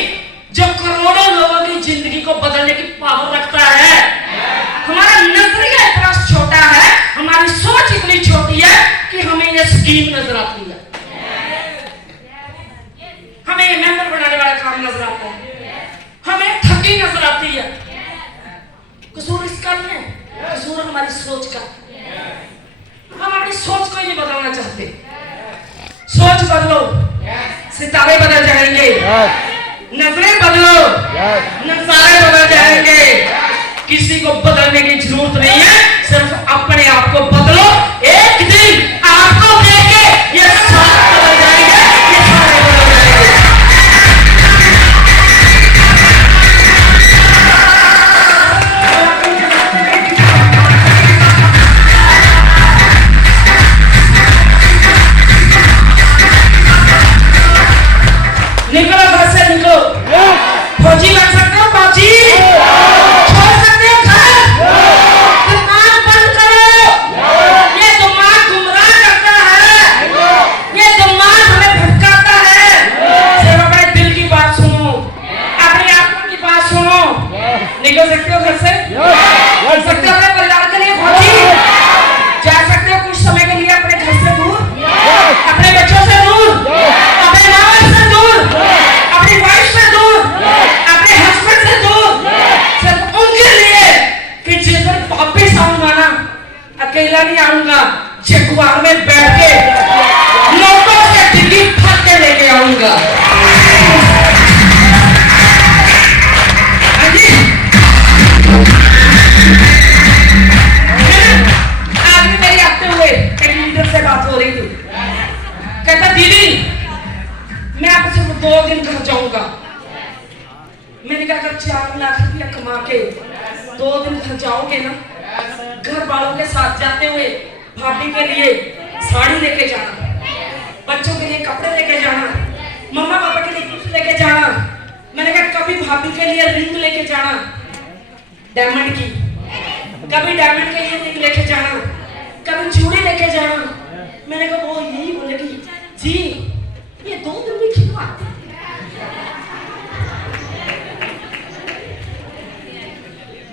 जो करोड़ों लोगों की जिंदगी को बदलने की पावर रखता है, हमारा नजरिया इतना छोटा है, हमारी सोच इतनी छोटी है कि हमें ये स्कीम नजर आती है, हमें ये मेंबर बनाने वाला काम नजर आता है, हमें ठगी नजर आती है। कसूर इसका नहीं है, कसूर हमारी सोच का। हम अपनी सोच को ही नहीं बदलना चाहते। सोच बदलो, सितारे बदल जाएंगे। नजरें बदलो, नजारे बदल जाएंगे। किसी को बदलने की जरूरत नहीं है, सिर्फ अपने आप को बदलो। एक दिन आपको देख के ये सारे बदल जाएंगे, ये सारे बदल जाएंगे। निकलो घर से, निकलो। फौजी बन सकते हो, फौजी। छोड़ सकते हो घर। वापिस आऊंगा ना, अकेला नहीं आऊंगा, जगुआर में बैठ के नोटों से डिग्गी फट के लेके आऊंगा। हाँ जी, आगे मेरी आते हुए एक लीडर से बात हो रही थी, कहता दीदी मैं आपसे 2 दिन घर जाऊंगा। मैंने कहा अगर 4 लाख रुपया कमा के 2 दिन घर जाओगे ना, घर वालों के साथ जाते हुए भाभी के लिए साड़ी लेके जाना, बच्चों के लिए कपड़े लेके जाना, मम्मा पापा के लिए गिफ्ट लेके जाना। मैंने कहा कभी भाभी के लिए रिंग लेके जाना डायमंड की, कभी डायमंड के लिए रिंग लेके जाना, कभी चूड़ी लेके जाना। मैंने कहा वो यही बोलेगी जी ये 2 दिन में क्यों आते?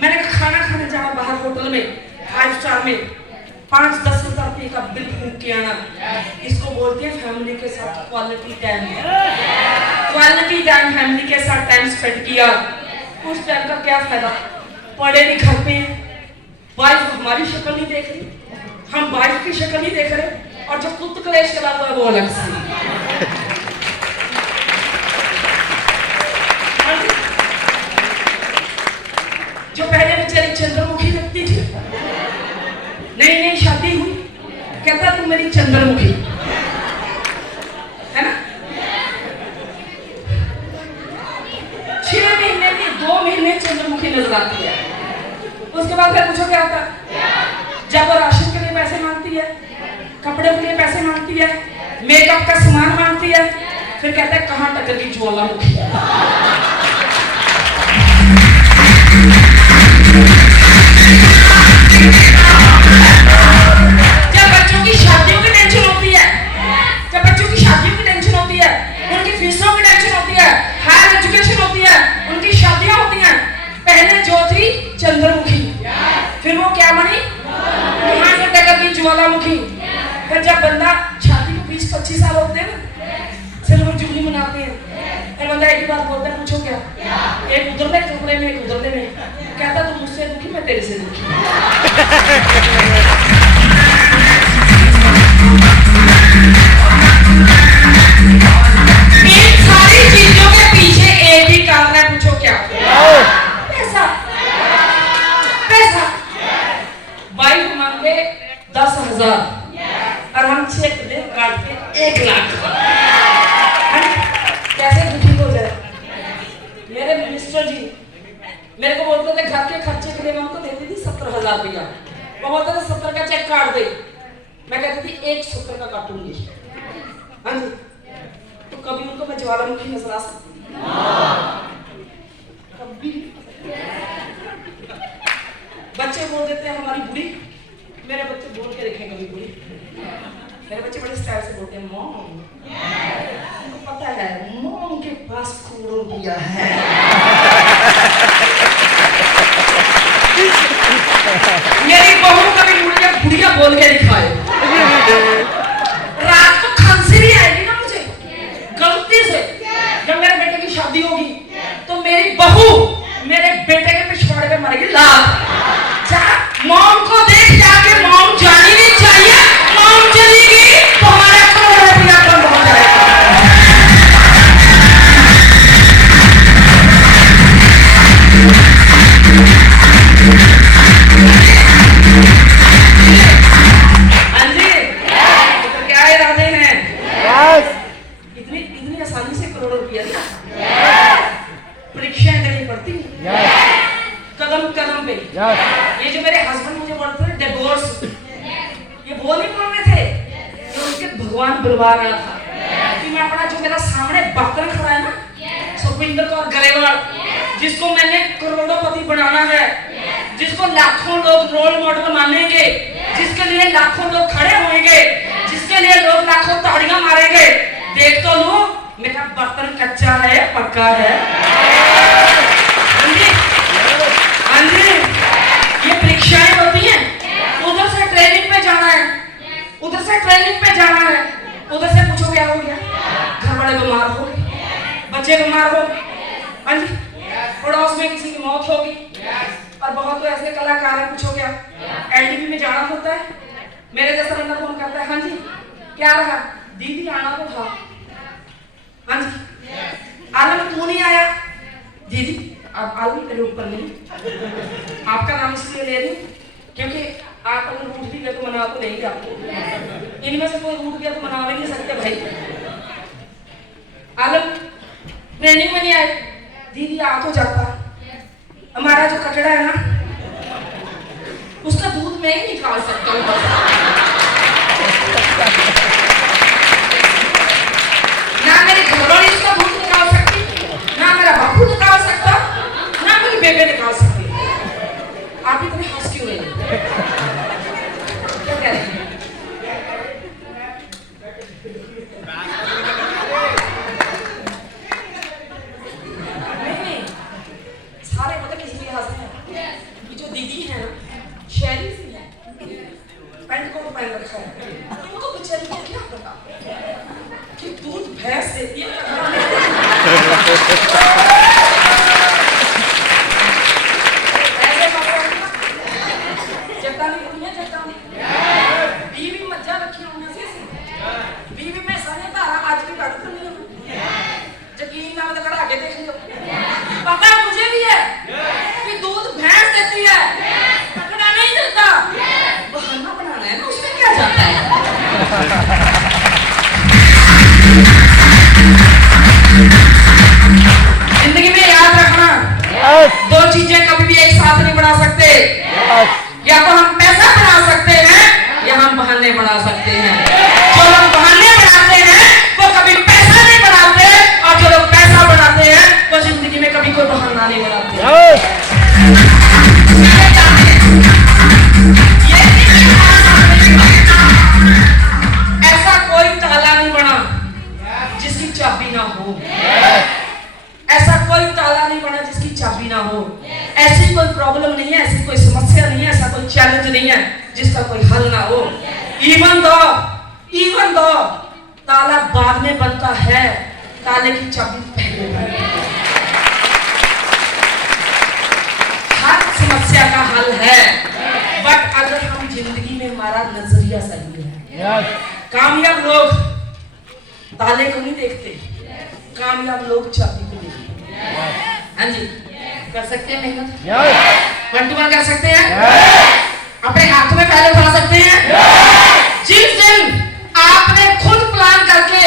मैंने कहा खाना खाने जाओ बाहर होटल में 5 स्टार में, 5-10 हजार रुपये का बिल फूक के आना। इसको बोलते हैं फैमिली के साथ quality time. Quality time family के साथ टाइम स्पेंड किया। उस टाइम का क्या फायदा? पढ़े नहीं घर पे हैं, वाइफ हमारी शक्ल नहीं देख रही, हम वाइफ की शक्ल नहीं देख रहे, और जो कुत्त कलेश चला हुआ है वो अलग से। जो पहले बेचारी चंद्रमुखी लगती थी, नई शादी हुई, कहता तू मेरी चंद्रमुखी है ना। 6 महीने की 2 महीने चंद्रमुखी नजर आती है। उसके बाद फिर पूछो क्या होता? जब वो राशन के लिए पैसे मांगती है, कपड़े के लिए पैसे मांगती है, मेकअप का सामान मांगती है, फिर कहता है कहाँ टक्कर की ज्वालामुखी। जब बच्चों की शादियों की टेंशन होती है, जब बच्चों की शादियों की टेंशन होती है, उनकी फीसों की टेंशन होती है, हायर एजुकेशन होती है, उनकी शादियां होती हैं, पहले जो थी चंद्रमुखी, फिर वो क्या बनी? कहाँ से टक्कर की ज्वालामुखी। फिर जब बंदा शादी को 20-25 साल होते हैं ना, सिल्वर जुबली मनाते हैं, फिर बंदा एक ही बात बोलता है, पूछो क्या? एक उधरने कमरे में, एक उधरने में। कहता तू मुझसे दुखी, मैं तेरे से दुखी। इन सारी चीजों के पीछे एक ही कारण है, पूछो क्या? पैसा। पैसा। वाइफ मांगे 10,000 और हम चेक दे काट के 1 लाख। कैसे दुखी हो जाए? मेरे मिनिस्टर जी मेरे को बोलते थे घर के खर्चे के लिए, मैं उनको देती थी 70,000 रुपया। वो बोलते थे 70 का चेक काट दे, मैं कहती थी 170 का काटूंगी। हाँ जी, तो कभी उनको मैं ज्वालामुखी नजर आ सकती? कभी। बच्चे बोल देते हैं हमारी बुढ़ी, मेरे बच्चे बोल के देखें कभी बुढ़ी। मेरे बच्चे बड़े स्टाइल से बोलते हैं मॉम। उनको पता है मॉम के पास करोड़ों रुपया है। मेरी बहू कभी बुढ़िया बोल के दिखाए। रात को खांसी भी आएगी ना मुझे गलती से, जब मेरे बेटे की शादी होगी तो मेरी बहू मेरे बेटे के पिछवाड़े पे मरेगी लात। मॉम को देख जाके मॉम जानी नहीं चाहिए, मॉम चलेगी तो हमारा करोड़ रुपया बंद हो जाएगा। तो क्या इरादे हैं? इतनी आसानी से करोड़ों रुपया परीक्षाएं देनी पड़ती कदम कदम पे। ये जो मेरे हस्बैंड मुझे बोलते थे डिवोर्स, ये बोल नहीं बोलने थे, ये उनके भगवान बुलवा रहा था कि मैं अपना जो मेरा सामने बर्तन खड़ा है ना, सुखविंदर कौर गरेवाल, जिसको मैंने करोड़ोंपति बनाना है, जिसको लाखों लोग रोल मॉडल मानेंगे, जिसके लिए लाखों लोग खड़े होंगे, जिसके लिए लोग लाखों ताड़ियां मारेंगे। देख तो लो मेरा बर्तन कच्चा है पक्का है। हाँ जी, ये परीक्षाएं होती हैं, उधर से ट्रेनिंग पे जाना है, उधर से ट्रेनिंग पे जाना है, उधर से पूछो क्या हो गया? घर वाले बीमार हो गए, बच्चे बीमार हो, हाँ जी, पड़ोस में किसी की मौत होगी, और बहुत तो ऐसे कलाकार हैं, पूछो क्या? मेरे जैसा बंदा फोन करता है, हाँ जी क्या रहा, दीदी आना तो था, हाँ जी आलम तू नहीं आया, दीदी आप आलम के ऊपर नहीं, आपका नाम इसलिए ले रही हूँ क्योंकि आप अगर रूठ भी गए तो मना तो नहीं आपको, इनमें से कोई रूठ गया तो मना नहीं सकते भाई। आलम ट्रेनिंग में नहीं आए, दीदी आ तो जाता, हमारा जो कचड़ा है ना उसका दूध मैं ही निकाल सकता हूँ, ना मेरी घरवाली उसका दूध निकाल सकती, ना मेरा बापू निकाल सकता, ना मेरी बेबे निकाल सकती। आप इतने हंस क्यों रहे हैं? क्या कह रहे हैं? नहीं, सारे पता किस लिए हंस रहे हैं? ये जो दीदी है ना शहरी सी है, पैंट कोट पहन रखा है, उनको बेचारी को क्या पता कि दूध भैंस देती है। ऐसे जगदानी दुनिया जगदानी बीवी मज्जा रखी होने से बीवी में सारे धारा आज भी काट नहीं है, यकीन ना तो कड़ा आगे देख लियो, पता मुझे भी है कि दूध भैंस देती है, कड़ा नहीं देता, बहाना बनाना है ना, उसमें क्या जाता है। जिंदगी में याद रखना, दो चीजें कभी भी एक साथ नहीं बना सकते, या तो हम पैसा बना सकते हैं या हम बहाने बना सकते हैं। जो लोग बहाने बनाते हैं वो कभी पैसा नहीं बनाते, और जो लोग पैसा बनाते हैं वो जिंदगी में कभी कोई बहाना नहीं बनाते। ऐसा कोई ताला नहीं बना जिसकी चाबी ना हो, ऐसा कोई ताला नहीं बना जिसकी चाबी ना हो, ऐसी कोई प्रॉब्लम नहीं है, ऐसी कोई समस्या नहीं है, ऐसा कोई चैलेंज नहीं है जिसका कोई हल ना हो। इवन दो ताला बाद में बनता है, ताले की चाबी पहले बनती है। हर समस्या का हल है, बट अगर हम जिंदगी में हमारा नजरिया सही है। कामयाब लोग ताले को नहीं देखते, कामयाब लोग चाबी को देखते। हाँ जी कर सकते हैं मेहनत, 1 to 1 कर सकते हैं, अपने हाथ में पहले उठा सकते हैं। जिस दिन आपने खुद प्लान करके